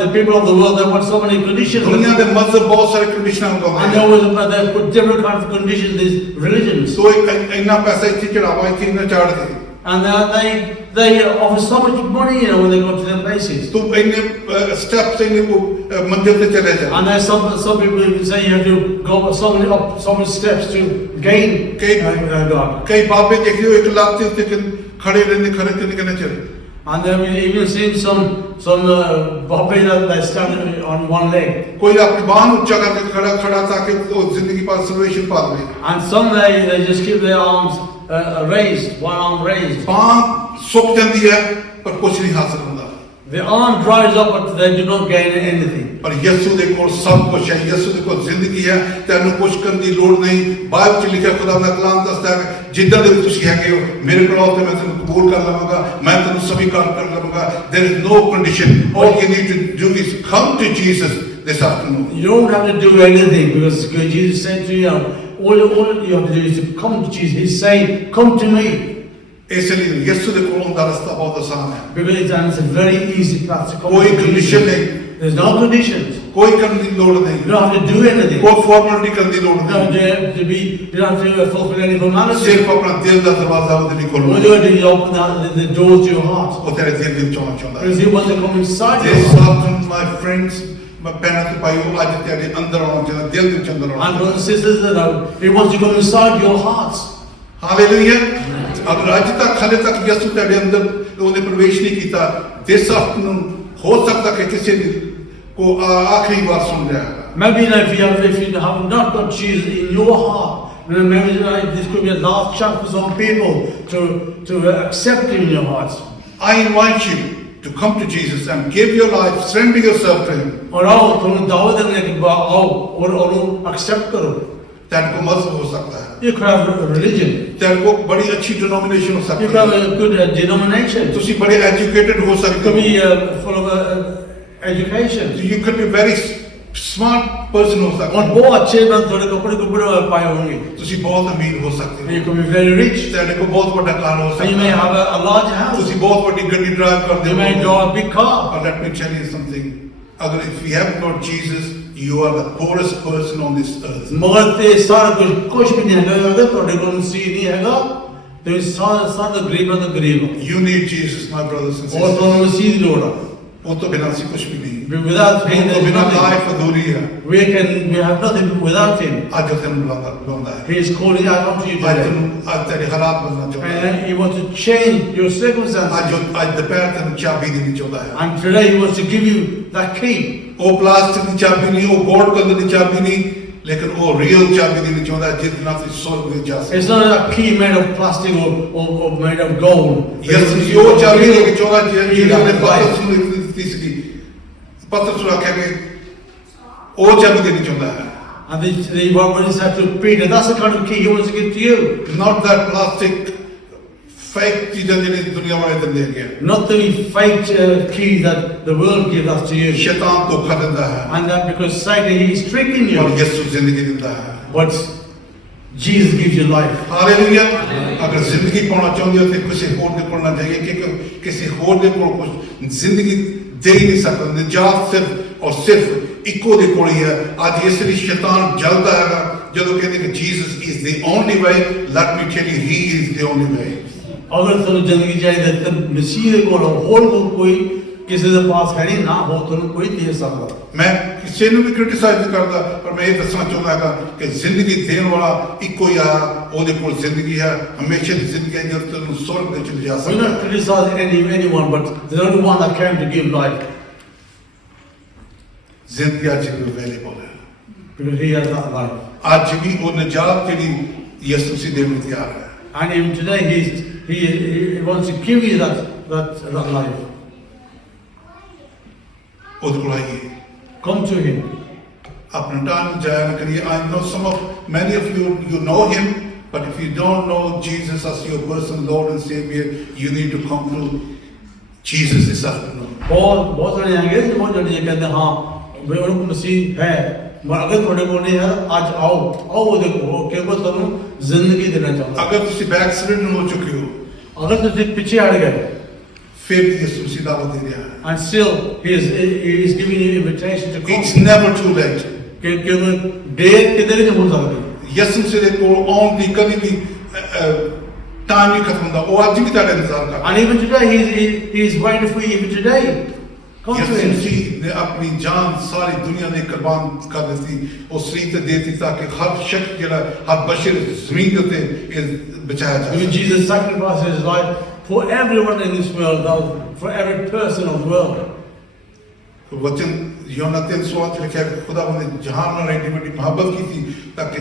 the people of the world, they want so many conditions. ਦੁਨੀਆ ਦੇ ਮਜ਼ਹਬ ਬਹੁਤ ਸਾਰੇ ਕੰਡੀਸ਼ਨਾਂ And ਲਗਾਉਂਦੇ they put different kinds of conditions, these religions. ਸੋ ਇੰਨਾ ਪੈਸਾ ਇੱਥੇ ਚੜਾਵਾ, ਇੱਥੇ ਇੰਨਾ ਚਾੜ ਦੇ। And they offer so much money, when they go to their places. ਤੂੰ ਇੰਨੇ ਸਟੈਪਸ ਇੰਨੇ ਮੰਜ਼ਿਲ ਤੇ ਚਲੇ ਜਾ। And there's some people say you have to go so many steps to gain God. ਕਈ ਬਾਬੇ ਦੇਖਦੇ ਹੋ ਇੱਕ ਲੱਤ ਦੇ ਉੱਤੇ ਖੜੇ ਰਹਿੰਦੇ, ਖੜੇ ਤੇ ਨਹੀਂ ਕਰਨਾ ਚਾਹੀਦਾ। And then we even seen some Bobby that stand on one leg. ਕੋਈ ਆਪਣੀ ਬਾਹ ਨੂੰ ਉੱਚਾ ਕਰਕੇ ਖੜਾ ਤਾਂ ਕਿ ਉਹ ਜ਼ਿੰਦਗੀ ਭਰ ਸਲਵੇਸ਼ਨ ਪਾ ਲਵੇ। And some they just keep their arms raised, one arm raised. ਬਾਹ ਸੁੱਕ ਜਾਂਦੀ ਹੈ ਪਰ ਕੁਝ ਨਹੀਂ ਹਾਸਲ ਹੁੰਦਾ। The arm dries up, but they do not gain anything. ਪਰ ਯਿਸੂ ਦੇ ਕੋਲ ਸਭ ਕੁਝ ਹੈ, ਯਿਸੂ ਦੇ ਕੋਲ ਜ਼ਿੰਦਗੀ ਹੈ, ਤੈਨੂੰ ਕੁਝ ਕਰਨ ਦੀ ਲੋੜ ਨਹੀਂ। ਬਾਈਬਲ 'ਚ ਲਿਖਿਆ, ਖੁਦਾ ਦਾ ਕਲਾਮ ਦੱਸਦਾ ਹੈ ਜਿੱਦਾਂ ਦੇ ਤੁਸੀਂ ਹੈਗੇ ਹੋ ਮੇਰੇ ਕੋਲ ਆਓ ਤੇ ਮੈਂ ਤੈਨੂੰ ਕਬੂਲ ਕਰ ਲਵਾਂਗਾ, ਮੈਂ ਤੈਨੂੰ ਸਵੀਕਾਰ ਕਰ ਲਵਾਂਗਾ। There is no condition. All you need to do is come to Jesus this afternoon. You don't have to do anything because Jesus said to you, all you have to do is to come to Jesus. He's saying, come to me. ਇਸ ਲਈ ਯਿਸੂ ਦੇ ਕੋਲੋਂ ਦਾ ਰਸਤਾ ਬਹੁਤ ਆਸਾਨ ਹੈ, Because it's a very easy path to come ਕੋਈ to ਕੰਡੀਸ਼ਨ Jesus. ਨਹੀਂ, There's no conditions. ਕੋਈ ਕਰਨ ਦੀ ਲੋੜ ਨਹੀਂ, You don't have to do anything. ਕੋਈ ਫਾਰਮੈਲਿਟੀ ਕਰਨ ਦੀ ਲੋੜ You don't ਨਹੀਂ। have to be. You don't have to fulfill any formality. ਸਿਰਫ ਆਪਣਾ ਦਿਲ ਦਾ ਦਰਵਾਜ਼ਾ ਉਹਦੇ ਲਈ All ਖੋਲ੍ਹੋ, you have to do is open the doors to your heart. ਉਹ ਤੇਰੇ ਦਿਲ ਵਿੱਚ ਆਉਣਾ ਚਾਹੁੰਦਾ ਹੈ। Because He wants to come inside your This heart. afternoon, my friends, ਮੈਂ ਭੈਣਾਂ ਤੇ ਭਾਈਓ, ਅੱਜ ਤੇਰੇ ਅੰਦਰ ਆਉਣਾ ਚਾਹੁੰਦਾ, ਦਿਲ ਵਿੱਚ ਅੰਦਰ ਆਉਣਾ And ਚਾਹੁੰਦਾ। brothers and sisters, He wants to come inside your hearts. Hallelujah. ਅਗਰ ਅੱਜ ਤੱਕ ਹਾਲੇ ਤੱਕ ਯਿਸੂ ਤੁਹਾਡੇ ਅੰਦਰ ਉਹਨੇ ਪ੍ਰਵੇਸ਼ ਨਹੀਂ ਕੀਤਾ, this afternoon ਹੋ ਸਕਦਾ ਕਿ ਕਿਸੇ ਨੇ ਕੋ ਆਖਰੀ ਵਾਰ ਸੁਣ ਰਿਹਾ ਹੈ। Maybe if you have not got Jesus in your heart, then maybe this could be a last chance for some people to accept Him in your hearts. I invite you to come to Jesus and give your life, surrender yourself to Him. और आओ थोड़ा दावत देने के बाद आओ और accept करो. तेरे को मजहब हो सकता है, You could have a religion. तेरे को बड़ी अच्छी डिनोमिनेशन हो You सकती could have है, a good denomination. तुसी बड़े एजुकेटेड हो You सकते could हो, be full of education. you could be very smart person हो सकते और हो, बहुत अच्छे थोड़े कपड़े पाए होंगे. तुसी बहुत अमीर हो सकते You हो, could be very rich. तेरे को बहुत बड़ा कार हो And you सकता may है, have a large house. तुसी बहुत बड़ी गड्डी ड्राइव करते You may हो। drive a big car. But let me tell you something, अगर if you have got Jesus, you are the poorest person on this earth. मगर ते सारा कुछ भी नहीं है अगर थोड़े को मसीह नहीं हैगा तो सारा गरीब हो You need Jesus, my brothers and और sisters. तो मसीह की लोड़ है वो तो बिना से कुछ भी नहीं, without him वो तो there's बिना nothing. लाइफ अधूरी है। We have nothing without him. आज जो तेरे बुलाता है, He is calling out unto you आज today आज तेरे हालात बदलना चाहता है, and he wants to change your आज circumstances आज दोपहर तेरे चाबी देनी चाहता है। and today he wants to give you that key. वो प्लास्टिक की चाबी नहीं, वो गोल्ड कलर की चाबी नहीं, लेकिन वो रियल चाबी देनी चाहता है जितना से स्वर्ग में जा सकते। It's not a key made of plastic or made of gold. यीशु यो चाबी देनी चाहता है जिन्होंने पत्थर सुन तीसरी पत्थर सुना के वो चाबी देनी चाहता है। And the what is that to Peter? That's the kind of key he wants to give to you. Not that plastic fake चीज़ें जिन्हें दुनिया वाले दे देंगे। Not the fake key that the world gives us to you. शैतान धोखा देता है, And that because Satan he is tricking और you. यीशु जिंदगी देता है। But Jesus gives you life. Hallelujah. अगर जिंदगी पाना चाहते हो तो किसी और ने पढ़ना चाहिए क्योंकि किसी और ने को कुछ जिंदगी दे ही नहीं सकता। निजात सिर्फ और सिर्फ इको दे कोल ही है। आज इसलिए शैतान जलता है जब कहते हैं कि Jesus is the only way. Let me tell you he is the only way. अगर तुम जिंदगी चाहिए तो मसीह को होर को कोई किसी के पास है नहीं ना हो तो कोई दे सकता। मैं किसी ने भी क्रिटिसाइज नहीं करता, पर मैं ये दसना चाहता था कि जिंदगी देने वाला इको ही आया, ओदे कोल जिंदगी है, हमेशा की जिंदगी है जो तुम स्वर्ग में चली जा We're सकते not criticizing anyone, but the only one that came to give life जिंदगी आज भी अवेलेबल है। because he has that life. आज भी वो निजात के लिए यीशु मसीह देने तैयार है। And even today he wants to give you that life. ओदे कोल आइए, Come to him. अपना टाइम जाया न करिए। I know some of many of you know him, but if you don't know Jesus as your personal Lord and Savior, you need to come to Jesus this afternoon. बहुत सारे आएंगे जो बहुत जल्दी कहते हैं हाँ वे उनको मसीह है, मगर अगर थोड़े को नहीं है आज आओ वो देखो केवल तुम जिंदगी देना चाहता। अगर तुसी बैकस्लाइडर हो चुके हो, अगर तुम पीछे हट गए फिर भी यीशु मसीह दावत दे रहा है। and still he is giving you invitation to come. It's never too late. क्योंकि देर किधर नहीं हो सकती। यीशु मसीह को ऑन दी कभी भी टाइम नहीं खत्म होता, वो आज भी तेरा इंतजार करता है। And even today he is waiting for you even today. Come to Yeshu him. मसीह ने अपनी जान सारी दुनिया ने कुर्बान कर दी थी, वो शरीर दे दी ताकि हर शख्स जरा हर बशर जमीन के ऊपर बचाया जाए। Even Jesus sacrificed his life for everyone in this world, for every person of the world. वचन यूहन्ना 3:16 लिखा है कि खुदा ने जहान में रहने बड़ी मोहब्बत की थी ताकि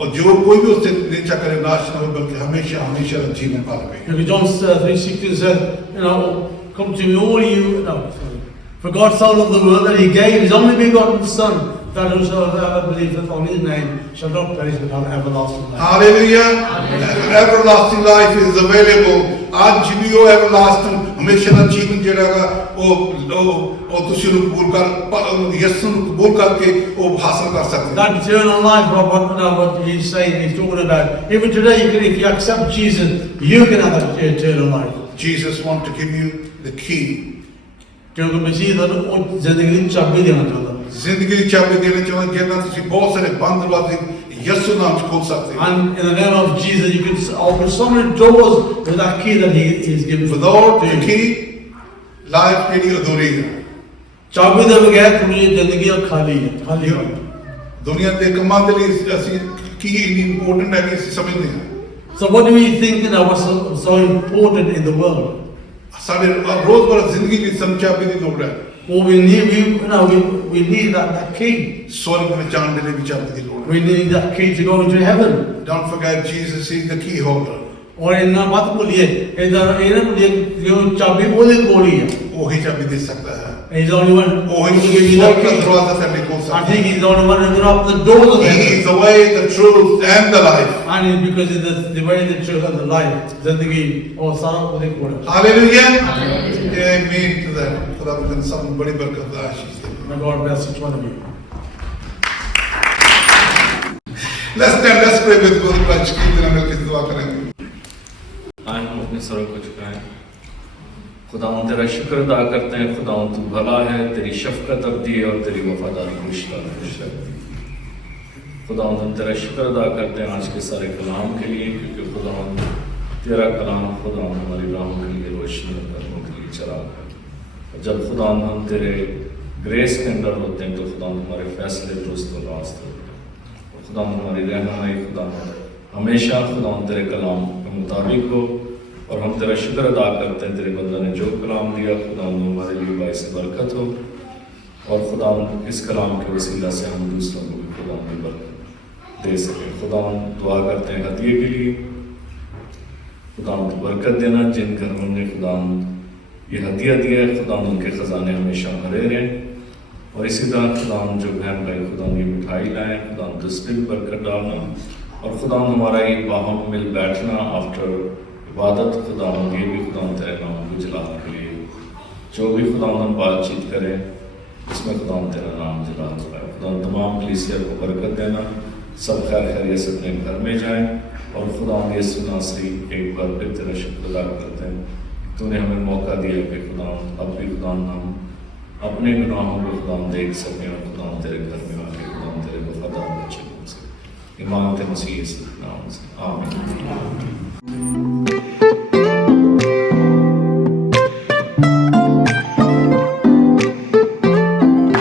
और जो कोई भी उससे नीचा करे नाश न हो बल्कि हमेशा हमेशा जीवन पावे। Because John 3:16 said, come to know you. No, sorry. For God so loved the world that He gave His only begotten Son, that whosoever ever believeth on His name shall not perish but have everlasting life. Hallelujah. Everlasting life is available. आज जिबियो everlasting हमेशा का जीवन जड़ेगा ओ तुसी लोग कबूल कर यीशु को कबूल करके वो हासिल कर सकते हैं. That eternal life, what He's saying, He's talking about. Even today, if you accept Jesus, you can have that eternal life. Jesus wants to give you the key. क्योंकि मसीह तो जिंदगी की चाबी देना चाहता है. जिंदगी की चाबी देना चाहता है जिन्ना तुसी बहुत सारे बंद दरवाजे यीशु नाम से खोल सकते हैं. And in the name of Jesus, you can open so many doors with that key that He is given. Without the key, life मेरी अधूरी है. चाबी दे बगैर तुम्हारी जिंदगी खाली है, खाली है. दुनिया के कमां के लिए ऐसी की इम्पोर्टेंट है कि इसे समझते हैं. So what do we think what's so important in the world? सारे रोजमर्रा जिंदगी की सब चाबी की लोड़ है. Well, we need that key. स्वर्ग में जाने के लिए भी चाबी की लोड़ है. We need that key to go into heaven. Don't forget Jesus is the key holder. और इन्ना मत भूलिए, इधर ये ना भूलिए जो चाबी ओले कोड़ी है. वो ही चाबी दे सकता है. He's the only one वो who he can give you स्वर्ग that का key. दरवाजा से नहीं खोल I सकता. think He's the only one who can open the doors of He heaven. is the way, the truth, and the life. And it's because it's the way, the truth, and the life. जिंदगी और सारा ओले कोड़ा. Hallelujah. Amen to that. खुदा के सब बड़ी बरकत आशीष दे. May God bless each one of you. Let's stand. Let's pray with God. पंच की दिन में किस दुआ करेंगे. आज हम अपने सरों को झुकाएं. खुदावंद तेरा शुक्र अदा करते हैं. खुदावंद तू भला है, तेरी शफकत अब्दी है और तेरी वफादारी खुश है. खुदावंद हम तेरा शुक्र अदा करते हैं आज के सारे कलाम के लिए, क्योंकि खुदावंद तेरा कलाम खुदावंद हमारी राहों के लिए रोशनी और कदमों के लिए चिराग है. और जब खुदावंद हम तेरे ग्रेस के अंदर होते हैं तो खुदावंद हमारे फैसले दुरुस्त और रास्त होते हैं. और खुदावंद हमारी रहनुमाई खुदावंद हमेशा खुदावंद तेरे कलाम के मुताबिक हो. और हम तेरा शुक्र अदा करते हैं तेरे बंदा ने जो कलाम दिया खुदावंद हमारे लिए बाइस बरकत हो. और खुदावंद इस कलाम के वसीला से हम दूसरों को भी खुदावंद बरकत दे सकें. खुदावंद दुआ करते हैं हदिये के लिए. खुदावंद बरकत देना जिन घरों ने खुदावंद ये हदिया दिया है, खुदावंद उनके खजाने हमेशा भरे रहें. और इसी तरह खुदावंद जो बहन भाई खुदावंद ये मिठाई लाएँ, खुदावंद उसमें भी बरकत डालना. और खुदावंद हमारा ये बाहों मिल बैठना आफ्टर इबादत खुदावंद ये भी खुदावंद तेरे नाम को जलाने के लिए जो भी खुदावंद हम बातचीत करें उसमें खुदावंद तेरा नाम जला पाए. खुदावंद तमाम कलीसिया को बरकत देना. सब खैर खैरियत से अपने घर में जाएं. और खुदावंद यीशु नासरी एक बार फिर तेरा शुक्र अदा करते हैं. तूने हमें मौका दिया कि खुदावंद अब भी खुदावंद हम अपने गुनाहों को खुदावंद देख सकें और खुदावंद तेरे घर में आके खुदावंद तेरे वफादार बच्चे बन सकें. ये मांगते मसीह यीशु के नाम से. आमीन.